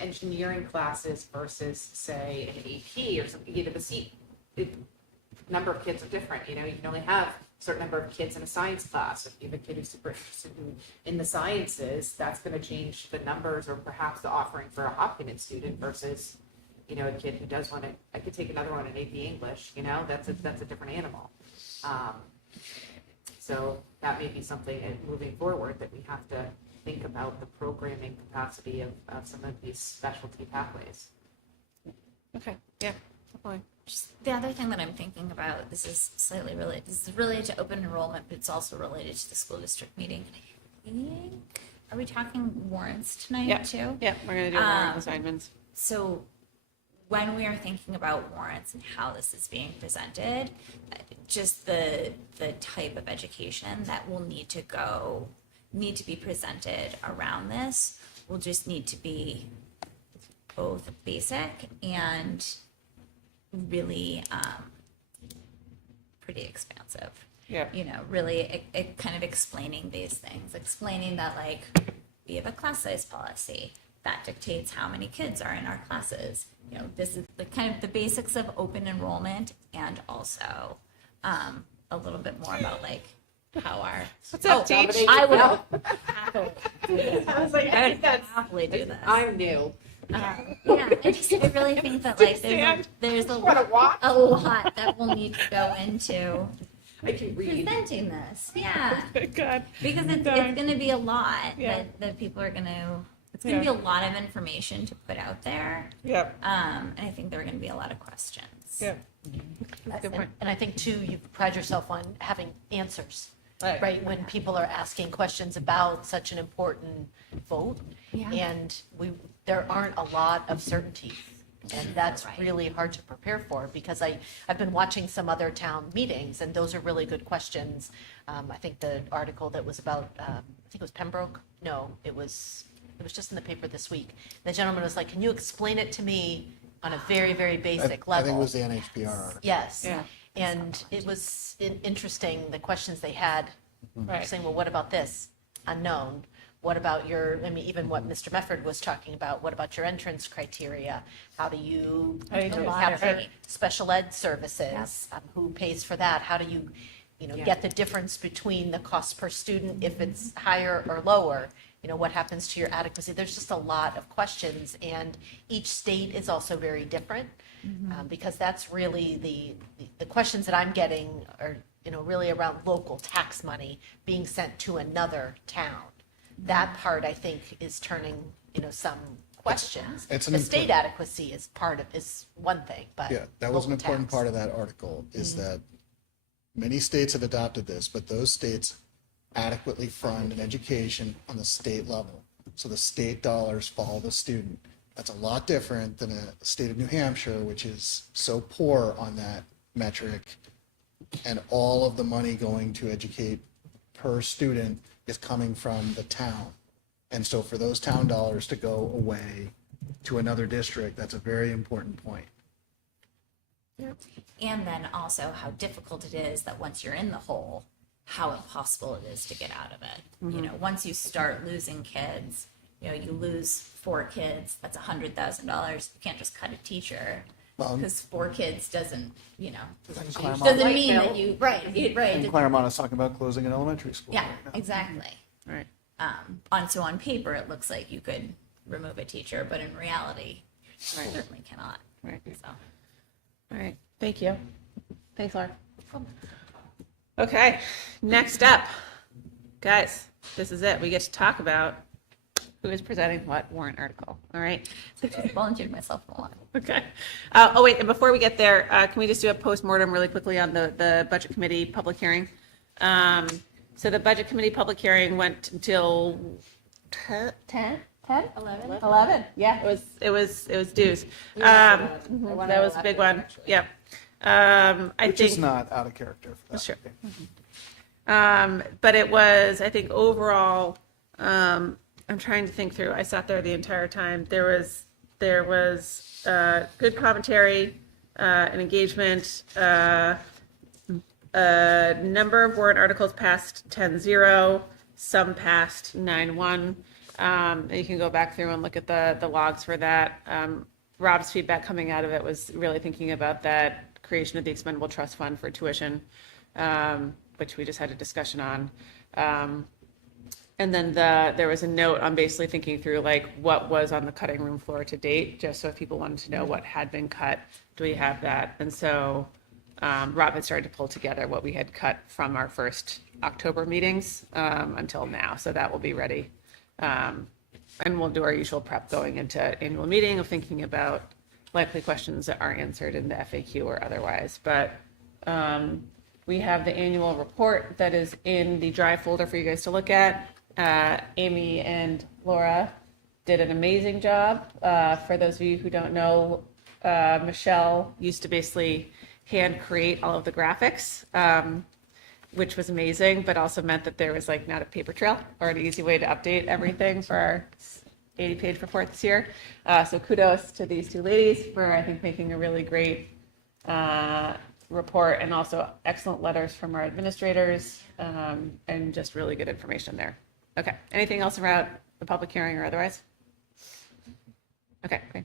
engineering classes versus, say, an AP or something, the number of kids are different. You can only have a certain number of kids in a science class. If you have a kid who's super interested in the sciences, that's going to change the numbers or perhaps the offering for a Hopkinton student versus, a kid who does want to, I could take another one in AP English, that's a different animal. So that may be something moving forward that we have to think about the programming capacity of some of these specialty pathways. Okay. Yeah. Definitely. Just the other thing that I'm thinking about, this is related to open enrollment, but it's also related to the school district meeting. I think, are we talking warrants tonight Yeah. too? Yeah. We're going to do warrant assignments. So when we are thinking about warrants and how this is being presented, just the type of education that will need to be presented around this will just need to be both basic and really pretty expansive. Yeah. Really kind of explaining these things, explaining that like we have a class size policy that dictates how many kids are in our classes. This is the kind of the basics of open enrollment, and also a little bit more about like how our What's up, Teach? I will happily do this. I was like, I think that's, happily do this. I'm new. Yeah, I really think that like there's a Wanna watch? lot that will need to go into I can read. presenting this. Yeah, God. because it's going to be a lot Yeah. that people are going to. It's going to be a lot of information to put out there. Yeah. And I think there are going to be a lot of questions. Yeah. Good point. And I think too, you pride yourself on having answers, right? When people are asking questions about such an important vote. Yeah. And there aren't a lot of certainty. And that's Right. really hard to prepare for because I've been watching some other town meetings and those are really good questions. I think the article that was about, I think it was Pembroke? No, it was just in the paper this week. The gentleman was like, can you explain it to me on a very, very basic level? I think it was the NHPR article. Yes. Yeah. And it was interesting, the questions they had, Right. saying, well, what about this? Unknown. What about even what Mr. Mefford was talking about, what about your entrance criteria? How do you How do you do it? capture special ed services? Who pays for that? How do you, get the difference between the cost per student if it's higher or lower? What happens to your adequacy? There's just a lot of questions, and each state is also very different, because that's really the questions that I'm getting are, really around local tax money being sent to another town. That part, I think, is turning, some questions. It's an The state important- adequacy is is one thing, but. Yeah, that was an local important tax. part of that article, is that many states have adopted this, but those states adequately fund an education on the state level. So the state dollars follow the student. That's a lot different than a state of New Hampshire, which is so poor on that metric. And all of the money going to educate per student is coming from the town. And so for those town dollars to go away to another district, that's a very important point. And then also how difficult it is that once you're in the hole, how impossible it is to get out of it. Once you start losing kids, you lose 4 kids, that's $100,000. You can't just cut a teacher. Because 4 kids doesn't, Claremont, doesn't mean that you, right, and right. Claremont is talking about closing an elementary school. Yeah, right now. exactly. Right. On paper, it looks like you could remove a teacher, but in reality, you Right. certainly cannot. Right. So. All right. Thank you. Thanks, Laura. Okay. Next up, guys, this is it. We get to talk about who is presenting what warrant article. All right. I just volunteered myself a lot. Okay. Oh, wait. And before we get there, can we just do a postmortem really quickly on the budget committee public hearing? So the budget committee public hearing went until 10? 11. Yeah, it was dues. That was a big one. Yep. I Which think is not out of character for that. sure. But it was, I think, overall. I'm trying to think through. I sat there the entire time. There was good commentary, and engagement. A number of warrant articles passed 10-0. Some passed 9-1. And you can go back through and look at the logs for that. Rob's feedback coming out of it was really thinking about that creation of the expendable trust fund for tuition, which we just had a discussion on. And then there was a note on basically thinking through like what was on the cutting room floor to date, just so if people wanted to know what had been cut, do we have that? And so Rob had started to pull together what we had cut from our first October meetings until now. So that will be ready. And we'll do our usual prep going into annual meeting of thinking about likely questions that aren't answered in the FAQ or otherwise. But we have the annual report that is in the drive folder for you guys to look at. Amy and Laura did an amazing job. For those of you who don't know, Michelle used to basically hand create all of the graphics, which was amazing, but also meant that there was like not a paper trail or an easy way to update everything for our 80-page report this year. So kudos to these two ladies for, I think, making a really great report, and also excellent letters from our administrators, and just really good information there. Okay, anything else about the public hearing or otherwise? Okay, great.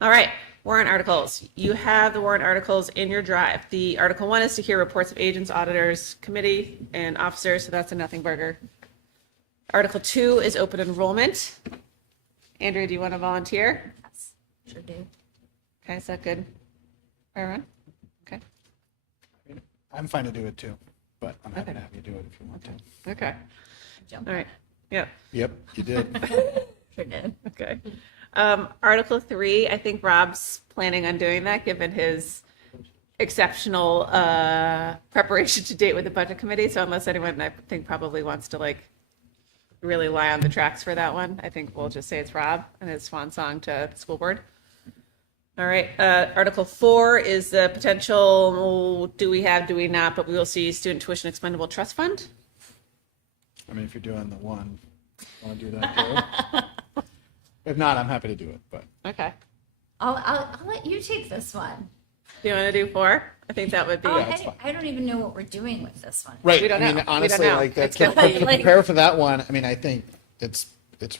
All right, warrant articles. You have the warrant articles in your drive. The Article 1 is to hear reports of agents, auditors, committee, and officers, so that's a nothing burger. Article 2 is open enrollment. Andrea, do you want to volunteer? Yes, sure do. Okay, is that good for everyone? Okay. I'm fine to do it too, but I'm happy Okay. to have you do it if you want to. Okay. Jump All right. Yeah. Yep, you did. Sure did. Okay. Article 3, I think Rob's planning on doing that, given his exceptional preparation to date with the budget committee. So unless anyone, I think, probably wants to like really lie on the tracks for that one, I think we'll just say it's Rob and his swan song to the school board. All right. Article 4 is the potential, do we have, do we not, but we will see student tuition expendable trust fund. I mean, if you're doing the one, want to do that too? If not, I'm happy to do it, but. Okay. I'll let you take this one. Do you want to do 4? I think that would be. Oh, that's fine. I don't even know what we're doing with this one. Right. We don't I mean, know. We don't honestly, know. like It's that's gonna to be- prepare for that one. I mean, I think it's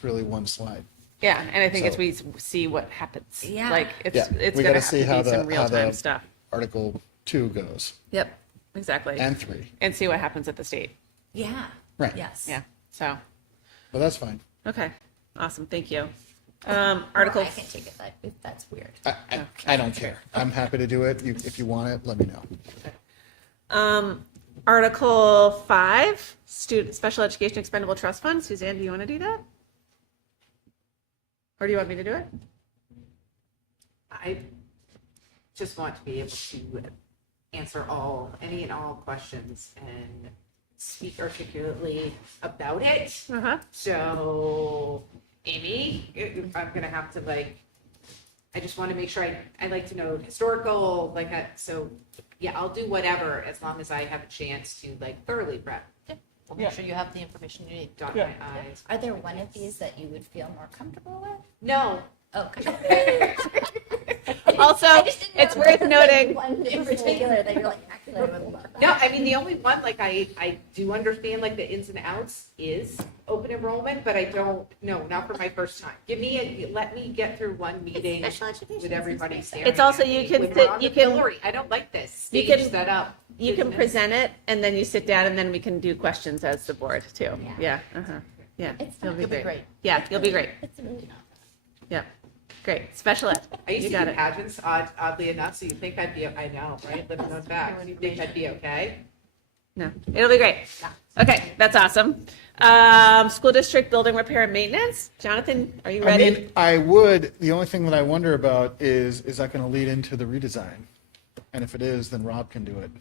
really one slide. Yeah, and I think as So- we see what happens. Yeah. Like it's Yeah, it's we gonna gotta have see to how be some the real time stuff. Article 2 goes Yep. Exactly. and 3. And see what happens at the state. Yeah. Right. Yes. Yeah. So But that's fine. okay. Awesome. Thank you. Or Article I can take it if that's weird. I don't care. I'm happy to do it. If you want it, let me know. Article 5, student special education expendable trust fund. Suzanne, do you want to do that? Or do you want me to do it? I just want to be able to answer any and all questions and speak articulately about it. Uh-huh. So, Amy, I'm gonna have to I just want to make sure I like to know historical, so yeah, I'll do whatever as long as I have a chance to thoroughly prep, We'll make sure you have the information you need. dot my I's. Are there one of these that you would feel more comfortable with? No, Okay. Also, I just didn't know it's if worth there was, noting. one in particular that you're calculating with more. No, I mean, the only one, like, I do understand, like, the ins and outs is open enrollment, but I don't, no, not for my first time. Let me get through one meeting Special education with everybody staring. It's also, at you me can when sit- we're on you the can- pillory. I don't like this you stage can- set up. You can business. present it and then you sit down and then we can do questions as the board too. Yeah, yeah. You'll be great. Yeah, you'll be great. It's really not. Yeah, great. Special ed. I used You to got do it. pageants, oddly enough, so you think I'd be, I know, right, living on back, you think I'd be okay? No, it'll be great. Okay, that's awesome. School district building repair and maintenance. Jonathan, are you I ready? mean, I would, the only thing that I wonder about is that going to lead into the redesign? And if it is, then Rob can do it.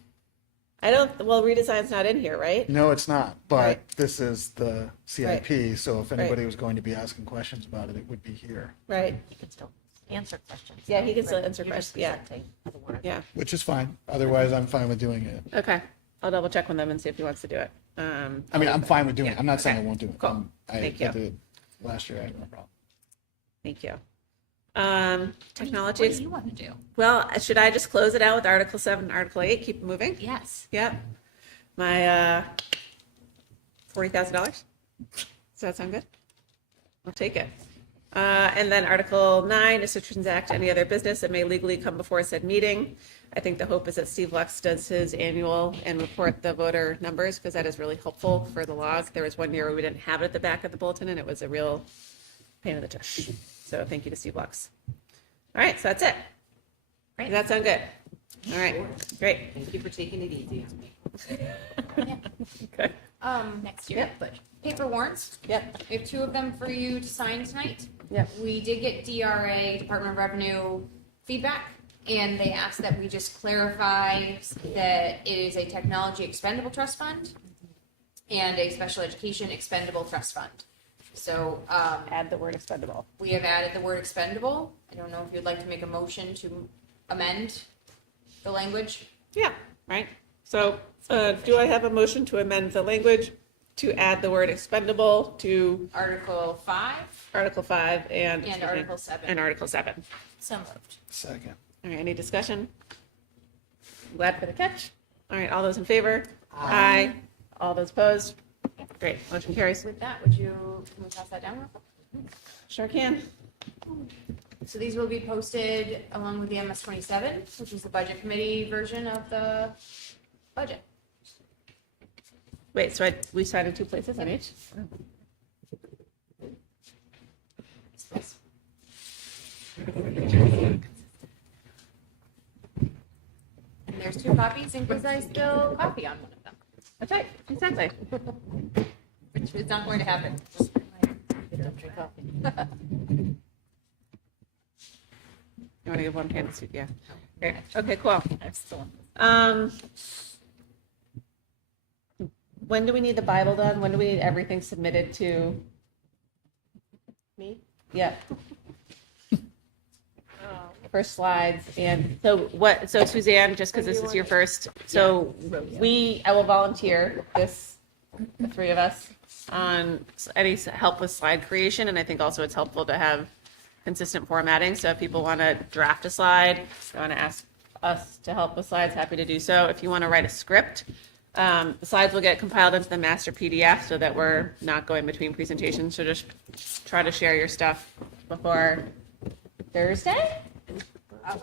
I don't, well, redesign's not in here, right? No, it's not, but Right. this is the CIP, so if Right. anybody was going to be asking questions about it, it would be here, Right, You can still answer questions. Yeah, he can still Right. answer You're just questions, yeah. presenting the warrant. yeah. which is fine. Otherwise, I'm fine with doing it. Okay, I'll double check with them and see if he wants to do it. I mean, I'm fine with doing it. I'm not saying I Okay. won't do it. Cool. I Thank did you. it last year. I had no problem. Thank you. What Technology, do you want to do? well, should I just close it out with Article 7, Article 8, keep it moving? Yes. Yep. My $40,000. Does that sound good? I'll take it. And then Article 9 is to transact any other business that may legally come before said meeting. I think the hope is that Steve Lux does his annual and report the voter numbers because that is really helpful for the log. There was one year where we didn't have it at the back of the bulletin and it was a real pain in the tush. So thank you to Steve Lux. All right, so that's it. Great. Does that sound good? All right, great. Thank you for taking it easy on me. Okay. Next year, but paper warrants. Yep. We have 2 of them for you to sign tonight. Yep. We did get DRA, Department of Revenue feedback, and they asked that we just clarify that it is a technology expendable trust fund and a special education expendable trust fund. So, Add the word expendable. we have added the word expendable. I don't know if you'd like to make a motion to amend the language. Yeah, right. So do I have a motion to amend the language to add the word expendable to Article 5 Article 5 and and Article 7. and Article 7? So moved. Second. All right, any discussion? Glad for the catch. All right, all those in favor? Aye. All those opposed? Great, motion carries. With that, can we pass that down real quick? Sure can. So these will be posted along with the MS-27, which is the budget committee version of the budget. Wait, so we signed in 2 places on each? And there's 2 copies in case I still copy on one of them, That's right, exactly. which is not going to happen. You want to give one hand to, yeah. Great. Okay, cool. I'm still. When do we need the Bible done? When do we need everything submitted to? Me? Yeah. For slides and so Suzanne, just because this is your first, so I will volunteer the 3 of us on any help with slide creation. And I think also it's helpful to have consistent formatting. So if people want to draft a slide, they want to ask us to help with slides, happy to do so. If you want to write a script, the slides will get compiled into the master PDF so that we're not going between presentations. So just try to share your stuff before Thursday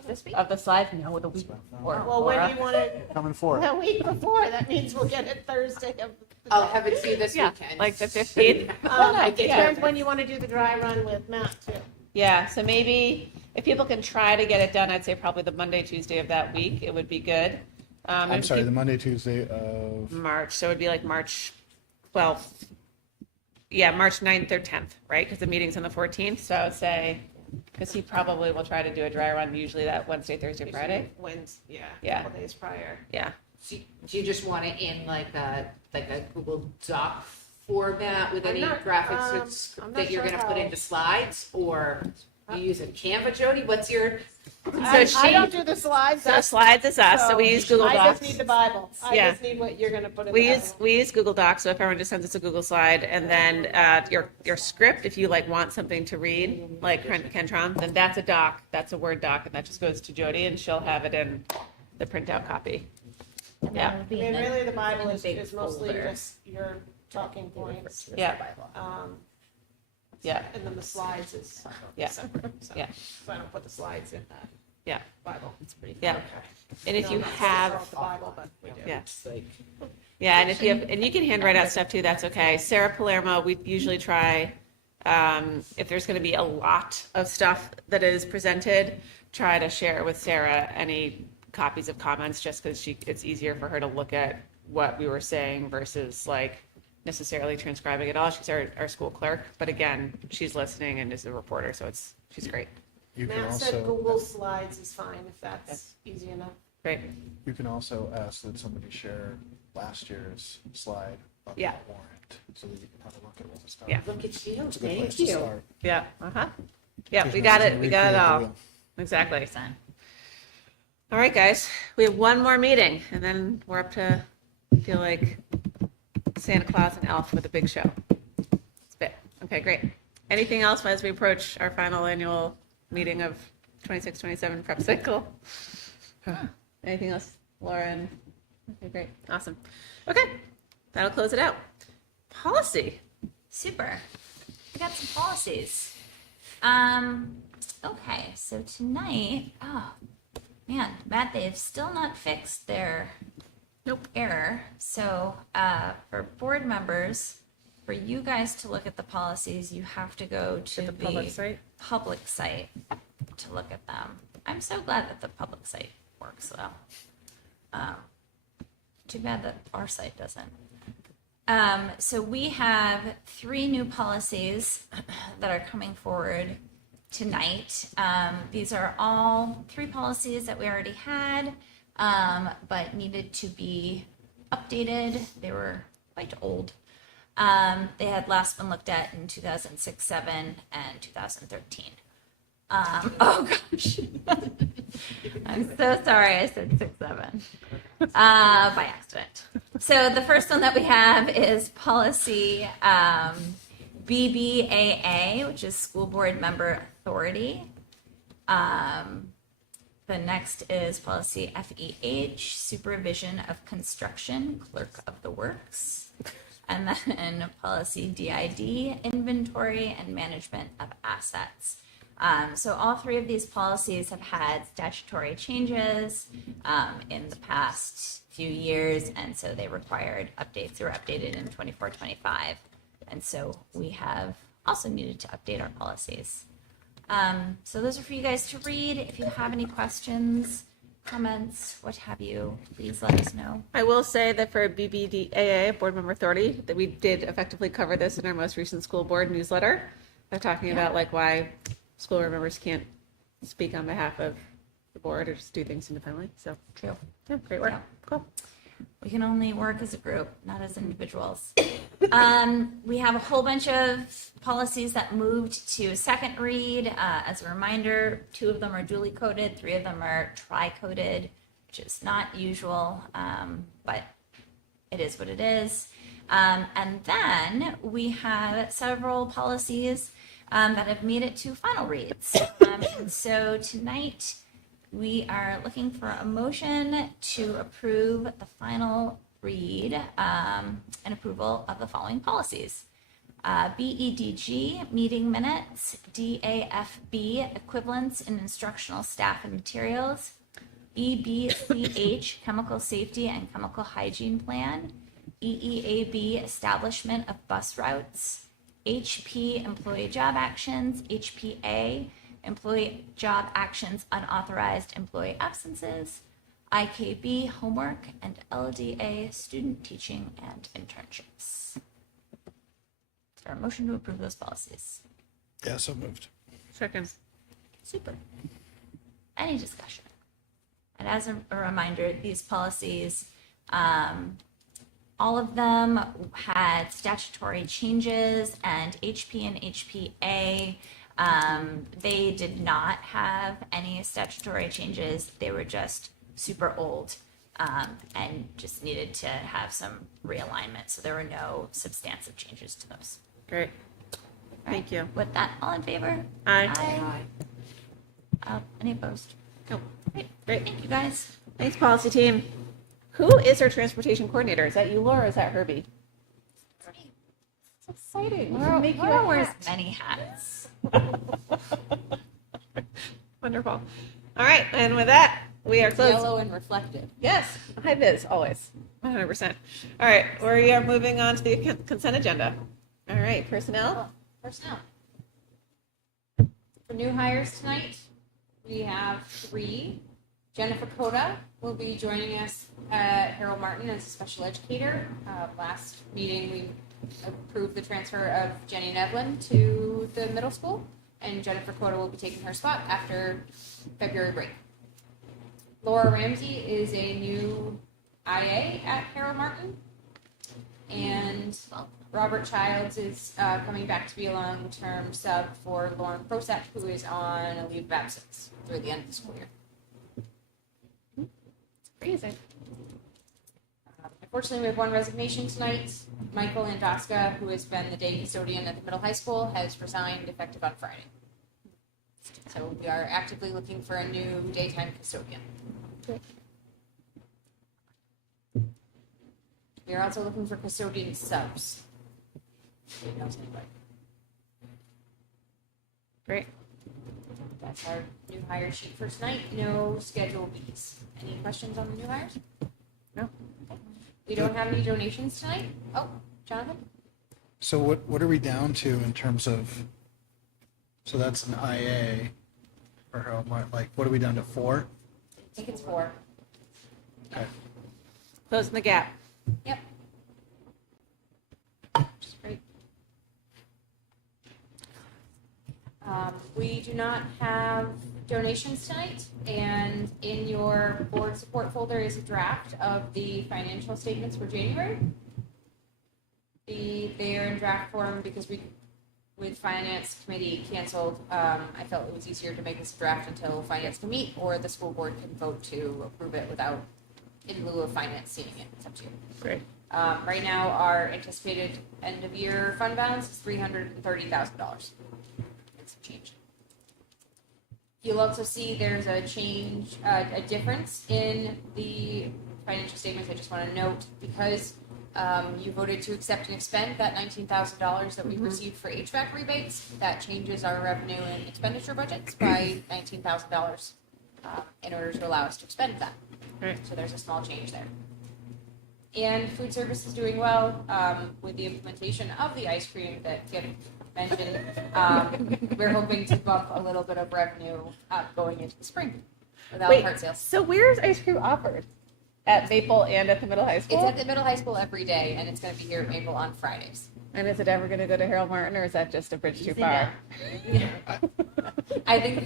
This week? of the slides. No, the week before. Well, when do you want it? Coming forward. The week before, that means we'll get it Thursday of. I'll have it to you this Yeah, weekend. like the 15th. It depends when you want to do the dry run with Matt too. Yeah, so maybe if people can try to get it done, I'd say probably the Monday, Tuesday of that week, it would be good. I'm if sorry, you- the Monday, Tuesday of, March, so it'd be like March 12th. Yeah, March 9th or 10th, right? Because the meeting's on the 14th, so I would say, because he probably will try to do a dry run usually that Wednesday, Thursday, Friday. Wednesday, yeah. Yeah. A couple days prior. Yeah, Do you just want it in like a Google Doc format with I'm any not- graphics I'm not that you're sure gonna put how- into slides, or you use a Canva, Jody? What's your? I don't do the slides. so slides is us, so we use Google I Docs. just need the Bible. I Yeah. just need what you're gonna put in We the use Bible. we use Google Docs, so if everyone just sends us a Google slide, and then your script, if you like want something to read, like Kentron, then that's a doc, that's a Word doc, and that just goes to Jody, and she'll have it in the printout copy. And Yeah. then it'll I be mean, in a- really, the Bible in a is big mostly folder. just your talking points. Yeah. Yeah. And then the slides is Yeah. separate, so. Yeah. So I don't put the slides in that Yeah. Bible. It's pretty. Yeah. And if No, you not have, the Bible, but we do. Yeah. It's like- yeah, and if you have, and you can handwrite out stuff too, that's okay. Sarah Palermo, we usually try, if there's going to be a lot of stuff that is presented, try to share with Sarah any copies of comments, just because it's easier for her to look at what we were saying versus like necessarily transcribing it all. She's our school clerk, but again, she's listening and is a reporter, so she's great. You can Matt said also, Google Slides is fine if that's easy enough. Great. you can also ask that somebody share last year's slide on the Yeah. warrant, so that you can have a look at what the stuff. Yeah. Look at you, It's a good thank place to you. start. Yeah. Uh-huh. Yeah, Gives we me got reason it. to We got it recreate the all. wheel. Exactly. 100%. All right, guys, we have one more meeting, and then we're up to, I feel like, Santa Claus and Elf with a big show. It's bit. Okay, great. Anything else as we approach our final annual meeting of 26-27 prep cycle? Anything else, Lauren? Okay, great. Awesome. Okay, that'll close it out. Policy. Super. We got some policies. Okay, so tonight, oh man, Matt, they've still not fixed their error. So for board members, for you guys to look at the policies, you have to go to the public site? public site to look at them. I'm so glad that the public site works though. Too bad that our site doesn't. So we have 3 new policies that are coming forward tonight. These are all 3 policies that we already had, but needed to be updated. They were quite old. They had last been looked at in 2006, 7, and 2013. Oh gosh. I'm so sorry I said 6, 7 by accident. So the first one that we have is policy BBAA, which is School Board Member Authority. The next is policy FEH, Supervision of Construction, Clerk of the Works. And then policy DID, Inventory and Management of Assets. So all 3 of these policies have had statutory changes in the past few years, and so they required updates. They were updated in 24-25, and so we have also needed to update our policies. So those are for you guys to read. If you have any questions, comments, what have you, please let us know. I will say that for BBDAA, Board Member Authority, that we did effectively cover this in our most recent school board newsletter. By talking about like why school board members can't speak on behalf of the board or just do things independently. So True. yeah, great work. Yeah. Cool. We can only work as a group, not as individuals. We have a whole bunch of policies that moved to second read. As a reminder, 2 of them are duly coded, 3 of them are tri-coded, which is not usual, but it is what it is. And then we have several policies that have made it to final reads. And so tonight, we are looking for a motion to approve the final read and approval of the following policies. BEDG, meeting minutes, DAFB, equivalents in instructional staff and materials, EBCH, chemical safety and chemical hygiene plan, EEAB, establishment of bus routes, HP, employee job actions, HPA, employee job actions, unauthorized employee absences, IKB, homework, and LDA, student teaching and internships. Is there a motion to approve those policies? Yeah, so moved. Second. Super. Any discussion? And as a reminder, these policies, all of them had statutory changes, and HP and HPA, they did not have any statutory changes. They were just super old and just needed to have some realignment. So there were no substantive changes to those. Great. Thank you. With that, all in favor? Aye. Any opposed? Nope. Great. Great. Thank you guys. Thanks, policy team. Who is our transportation coordinator? Is that you, Laura, or is that Herbie? It's exciting. Laura wears many hats. Wonderful. All right, and with that, we are closed. Yellow and reflective. Yes, high vis, always, 100%. All right, we are moving on to the consent agenda. All right, personnel. Personnel. For new hires tonight, we have 3. Jennifer Coda will be joining us at Harold Martin as a special educator. Last meeting, we approved the transfer of Jenny Nevlin to the middle school, and Jennifer Coda will be taking her spot after February break. Laura Ramsey is a new IA at Harold Martin, and Robert Childs is coming back to be a long-term sub for Lauren Prosek, who is on a leave of absence through the end of the school year. Amazing. Unfortunately, we have 1 resignation tonight. Michael Andoska, who has been the day custodian at the middle high school, has resigned effective on Friday. So we are actively looking for a new daytime custodian. We are also looking for custodian subs. If you know anybody. Great. That's our new hire sheet for tonight. No schedule Bs. Any questions on the new hires? No. We don't have any donations tonight. Oh, Jonathan? So what are we down to in terms of, so that's an IA for Harold Martin, like, what are we down to, 4? I think it's 4. Okay. Closing the gap. Yep. Great. We do not have donations tonight, and in your board support folder is a draft of the financial statements for January. They are in draft form because we, with finance committee canceled, I felt it was easier to make this draft until finance can meet, or the school board can vote to approve it without, in lieu of finance seeing it. It's up to you. Great. Right now, our anticipated end of year fund balance is $330,000. It's a change. You'll also see there's a change, a difference in the financial statements. I just want to note, because you voted to accept and expend that $19,000 that we received for HVAC rebates, that changes our revenue and expenditure budgets by $19,000 in order to allow us to expend that. Right. So there's a small change there. And food service is doing well with the implementation of the ice cream that Kip mentioned. We're hoping to bump a little bit of revenue up going into the spring without Wait, cart sales. so where's ice cream offered? At Maple and at the middle high school? It's at the middle high school every day, and it's going to be here at Maple on Fridays. And is it ever going to go to Harold Martin, or is that just a bridge too far? I think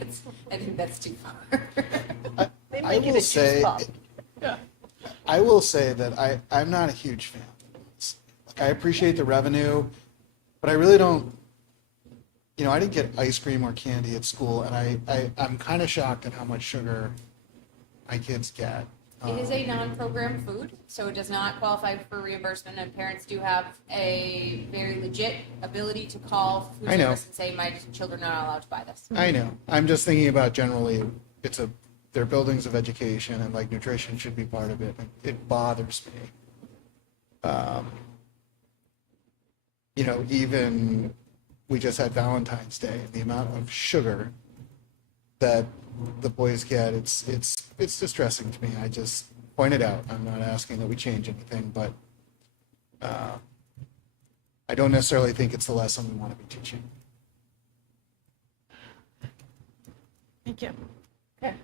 that's too far. I will say, I will say that I'm not a huge fan. Like, I appreciate the revenue, but I really don't, I didn't get ice cream or candy at school, and I'm kind of shocked at how much sugar my kids get. It is a non-program food, so it does not qualify for reimbursement, and parents do have a very legit ability to call food I know. service and say, my children are not allowed to buy this. I know. I'm just thinking about generally, they're buildings of education, and like nutrition should be part of it. It bothers me. Even we just had Valentine's Day, and the amount of sugar that the boys get, it's distressing to me. I just point it out. I'm not asking that we change anything, but I don't necessarily think it's the lesson we want to be teaching. Thank you. Okay.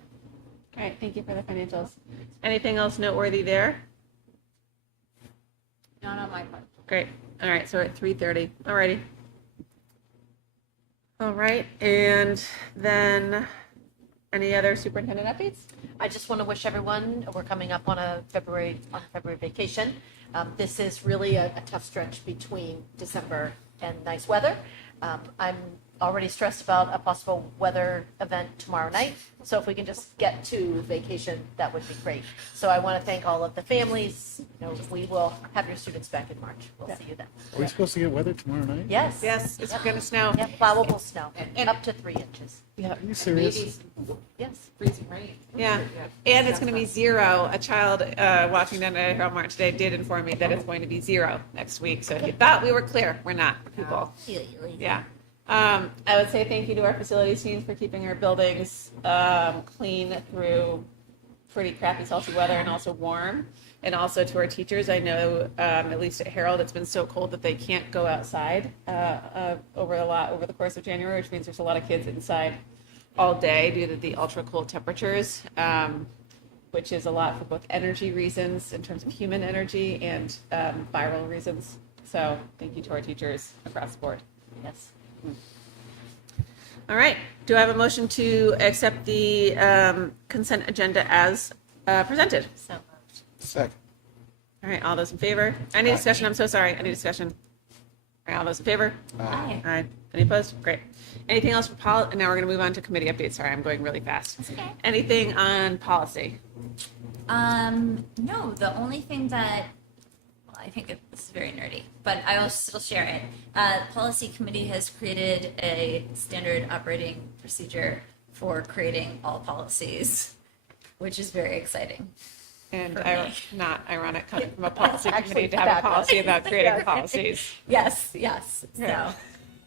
All right, thank you for the financials. Anything else noteworthy there? Not on my part. Great. All right, so we're at 3:30. All righty. All right, and then any other superintendent updates? I just want to wish everyone, we're coming up on February vacation. This is really a tough stretch between December and nice weather. I'm already stressed about a possible weather event tomorrow night. So if we can just get to vacation, that would be great. So I want to thank all of the families. You know, we will have your students back in March. We'll see you then. Are we supposed to get weather tomorrow night? Yes. Yes, it's going to snow. Yeah, plowable snow, And- up to 3 inches. Yeah. Are you serious? Maybe Yes. freezing rain. Yeah, and it's going to be 0. A child watching down at Herald today did inform me that it's going to be 0 next week. So if you thought we were clear, we're not, people. Yeah. I would say thank you to our facilities teams for keeping our buildings clean through pretty crappy, salty weather and also warm. And also to our teachers. I know, at least at Herald, it's been so cold that they can't go outside over the course of January, which means there's a lot of kids inside all day due to the ultra cold temperatures, which is a lot for both energy reasons in terms of human energy and viral reasons. So thank you to our teachers across the board. Yes. All right. Do I have a motion to accept the consent agenda as presented? So Second. All right. All those in favor? Any discussion? I'm so sorry. Any discussion? All right. All those in favor? Aye. All right. Any opposed? Great. Anything else for policy? Now we're going to move on to committee updates. Sorry, I'm going really fast. That's okay. Anything on policy? No, the only thing that, well, I think this is very nerdy, but I will still share it. Policy committee has created a standard operating procedure for creating all policies, which is very exciting. And For me. not ironic coming from a policy Actually, committee to have a fabulous. policy about creating Yeah. policies. Yes. Yeah. So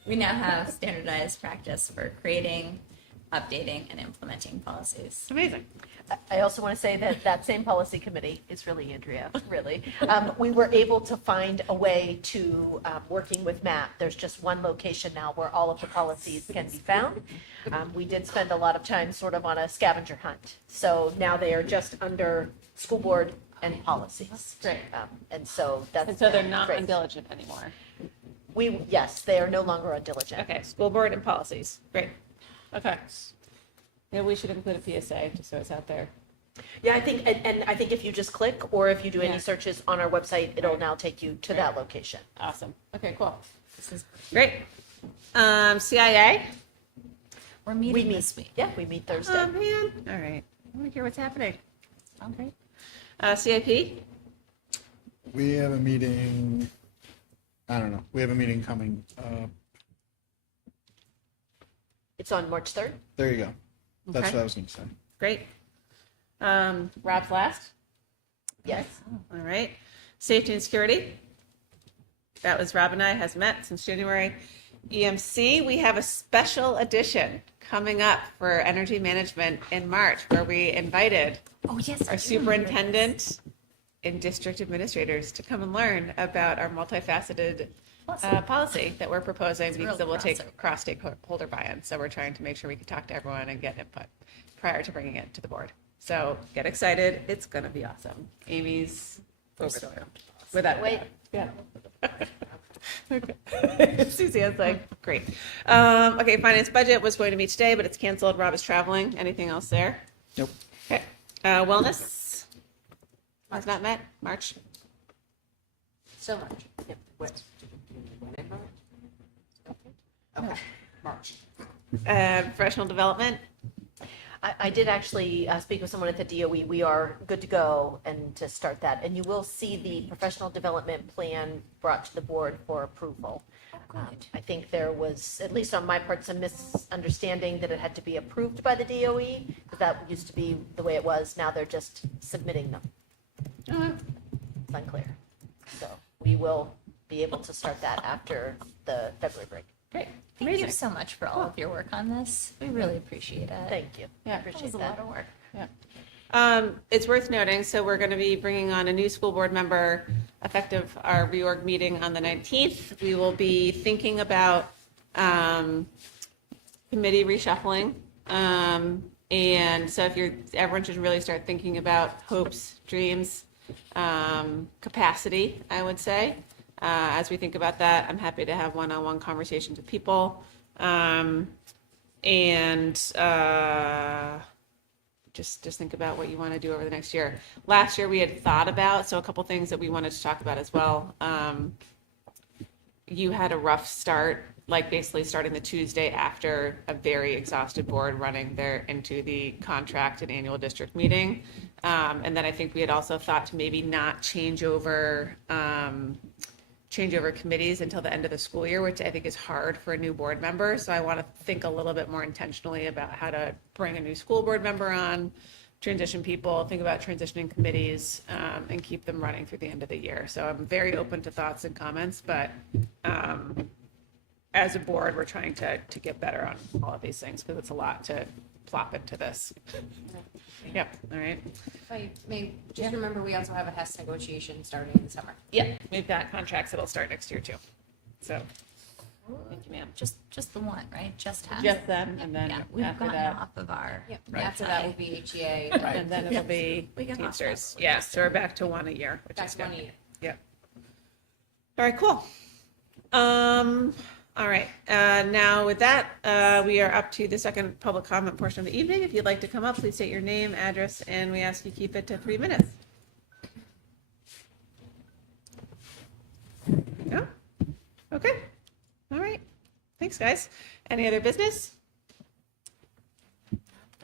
we now have standardized practice for creating, updating, and implementing policies. Amazing. I also want to say that that same policy committee is really Andrea, really. We were able to find a way to, working with Matt, there's just one location now where all of the policies can be found. We did spend a lot of time sort of on a scavenger hunt. So now they are just under school board and policies. Great. And so that's. And so they're not great. on diligent anymore. Yes, they are no longer on diligent. Okay, school board and policies. Great. Okay. Maybe we should include a PSA just so it's out there. Yeah, I think, and I think if you just click, or if you do Yeah. any searches on our website, it'll now take you to that location. Awesome. Okay, cool. This is Great. CIA? we're meeting We meet, this week. yeah, we meet Thursday. Oh, man. All right. I want to hear what's happening. Okay. CIP? We have a meeting, I don't know, we have a meeting coming. It's on March 3rd. There you go. That's Okay. what I was going to say. Great. Rob's last? Yes. All right. Safety and security? That was Rob and I, has met since January. EMC, we have a special edition coming up for energy management in March where we invited Oh, yes. our superintendent and district administrators to come and learn about our multifaceted policy that we're proposing It's a because real it will take crossover. cross-stakeholder buy-in. So we're trying to make sure we can talk to everyone and get input prior to bringing it to the board. So get excited. It's going to be awesome. Amy's over the moon. Without Wait. yeah. Okay. Suzanne's like, great. Okay, finance budget was going to meet today, but it's canceled. Rob is traveling. Anything else there? Nope. Okay. Wellness has not met. March. So much. Yep. What? When in March? Okay, March. Professional development. I did actually speak with someone at the DOE. We are good to go and to start that. And you will see the professional development plan brought to the board for approval. I think there was, at least on my part, some misunderstanding that it had to be approved by the DOE, because that used to be the way it was. Now they're just submitting them. It's unclear. So we will be able to start that after the February break. Great. Thank Amazing. you so much for all of your work on this. We really appreciate it. Thank you. Yeah. That Appreciate was a that. lot of work. Yeah. It's worth noting, so we're going to be bringing on a new school board member effective our reorg meeting on the 19th. We will be thinking about committee reshuffling. And so everyone should really start thinking about hopes, dreams, capacity, I would say. As we think about that, I'm happy to have one-on-one conversations with people. Just think about what you want to do over the next year. Last year we had thought about, so a couple things that we wanted to talk about as well. you had a rough start, like basically starting the Tuesday after a very exhausted board running there into the contract and annual district meeting. And then I think we had also thought to maybe not change over committees until the end of the school year, which I think is hard for a new board member. So I want to think a little bit more intentionally about how to bring a new school board member on, transition people, think about transitioning committees, and keep them running through the end of the year. So I'm very open to thoughts and comments, but as a board, we're trying to get better on all of these things because it's a lot to plop into this. Yep, all right. If I may, just remember, we also have a HES negotiation starting in the summer. Yep, we've got contracts that'll start next year too. So, thank you, ma'am. Just the one, right? Just has. Just them, and then Yeah, we've after gotten that, off of our. Yep. Right. After that will be HEA. and then it'll be We got off Teamsters. that. Yeah, so we're back to one a year, which Back is to good. 1 year. Yep. All right, cool. All right, now with that, we are up to the second public comment portion of the evening. If you'd like to come up, please state your name, address, and we ask you keep it to 3 minutes. No? Okay. All right. Thanks, guys. Any other business? That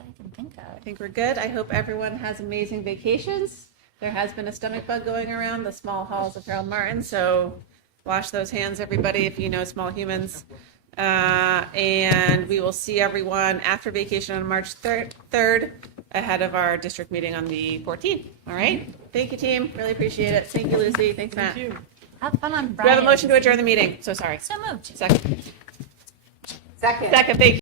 I can think I of. think we're good. I hope everyone has amazing vacations. There has been a stomach bug going around the small halls of Harold Martin, so wash those hands, everybody, if you know small humans. And we will see everyone after vacation on March 3rd, ahead of our district meeting on the 14th. All right? Thank you, team. Really appreciate it. Thank you, Lucy. Thanks, Matt. Thank you. Have fun on Do we Friday. have a motion to adjourn the meeting? So sorry. So moved. Second. Second. Second, thank you.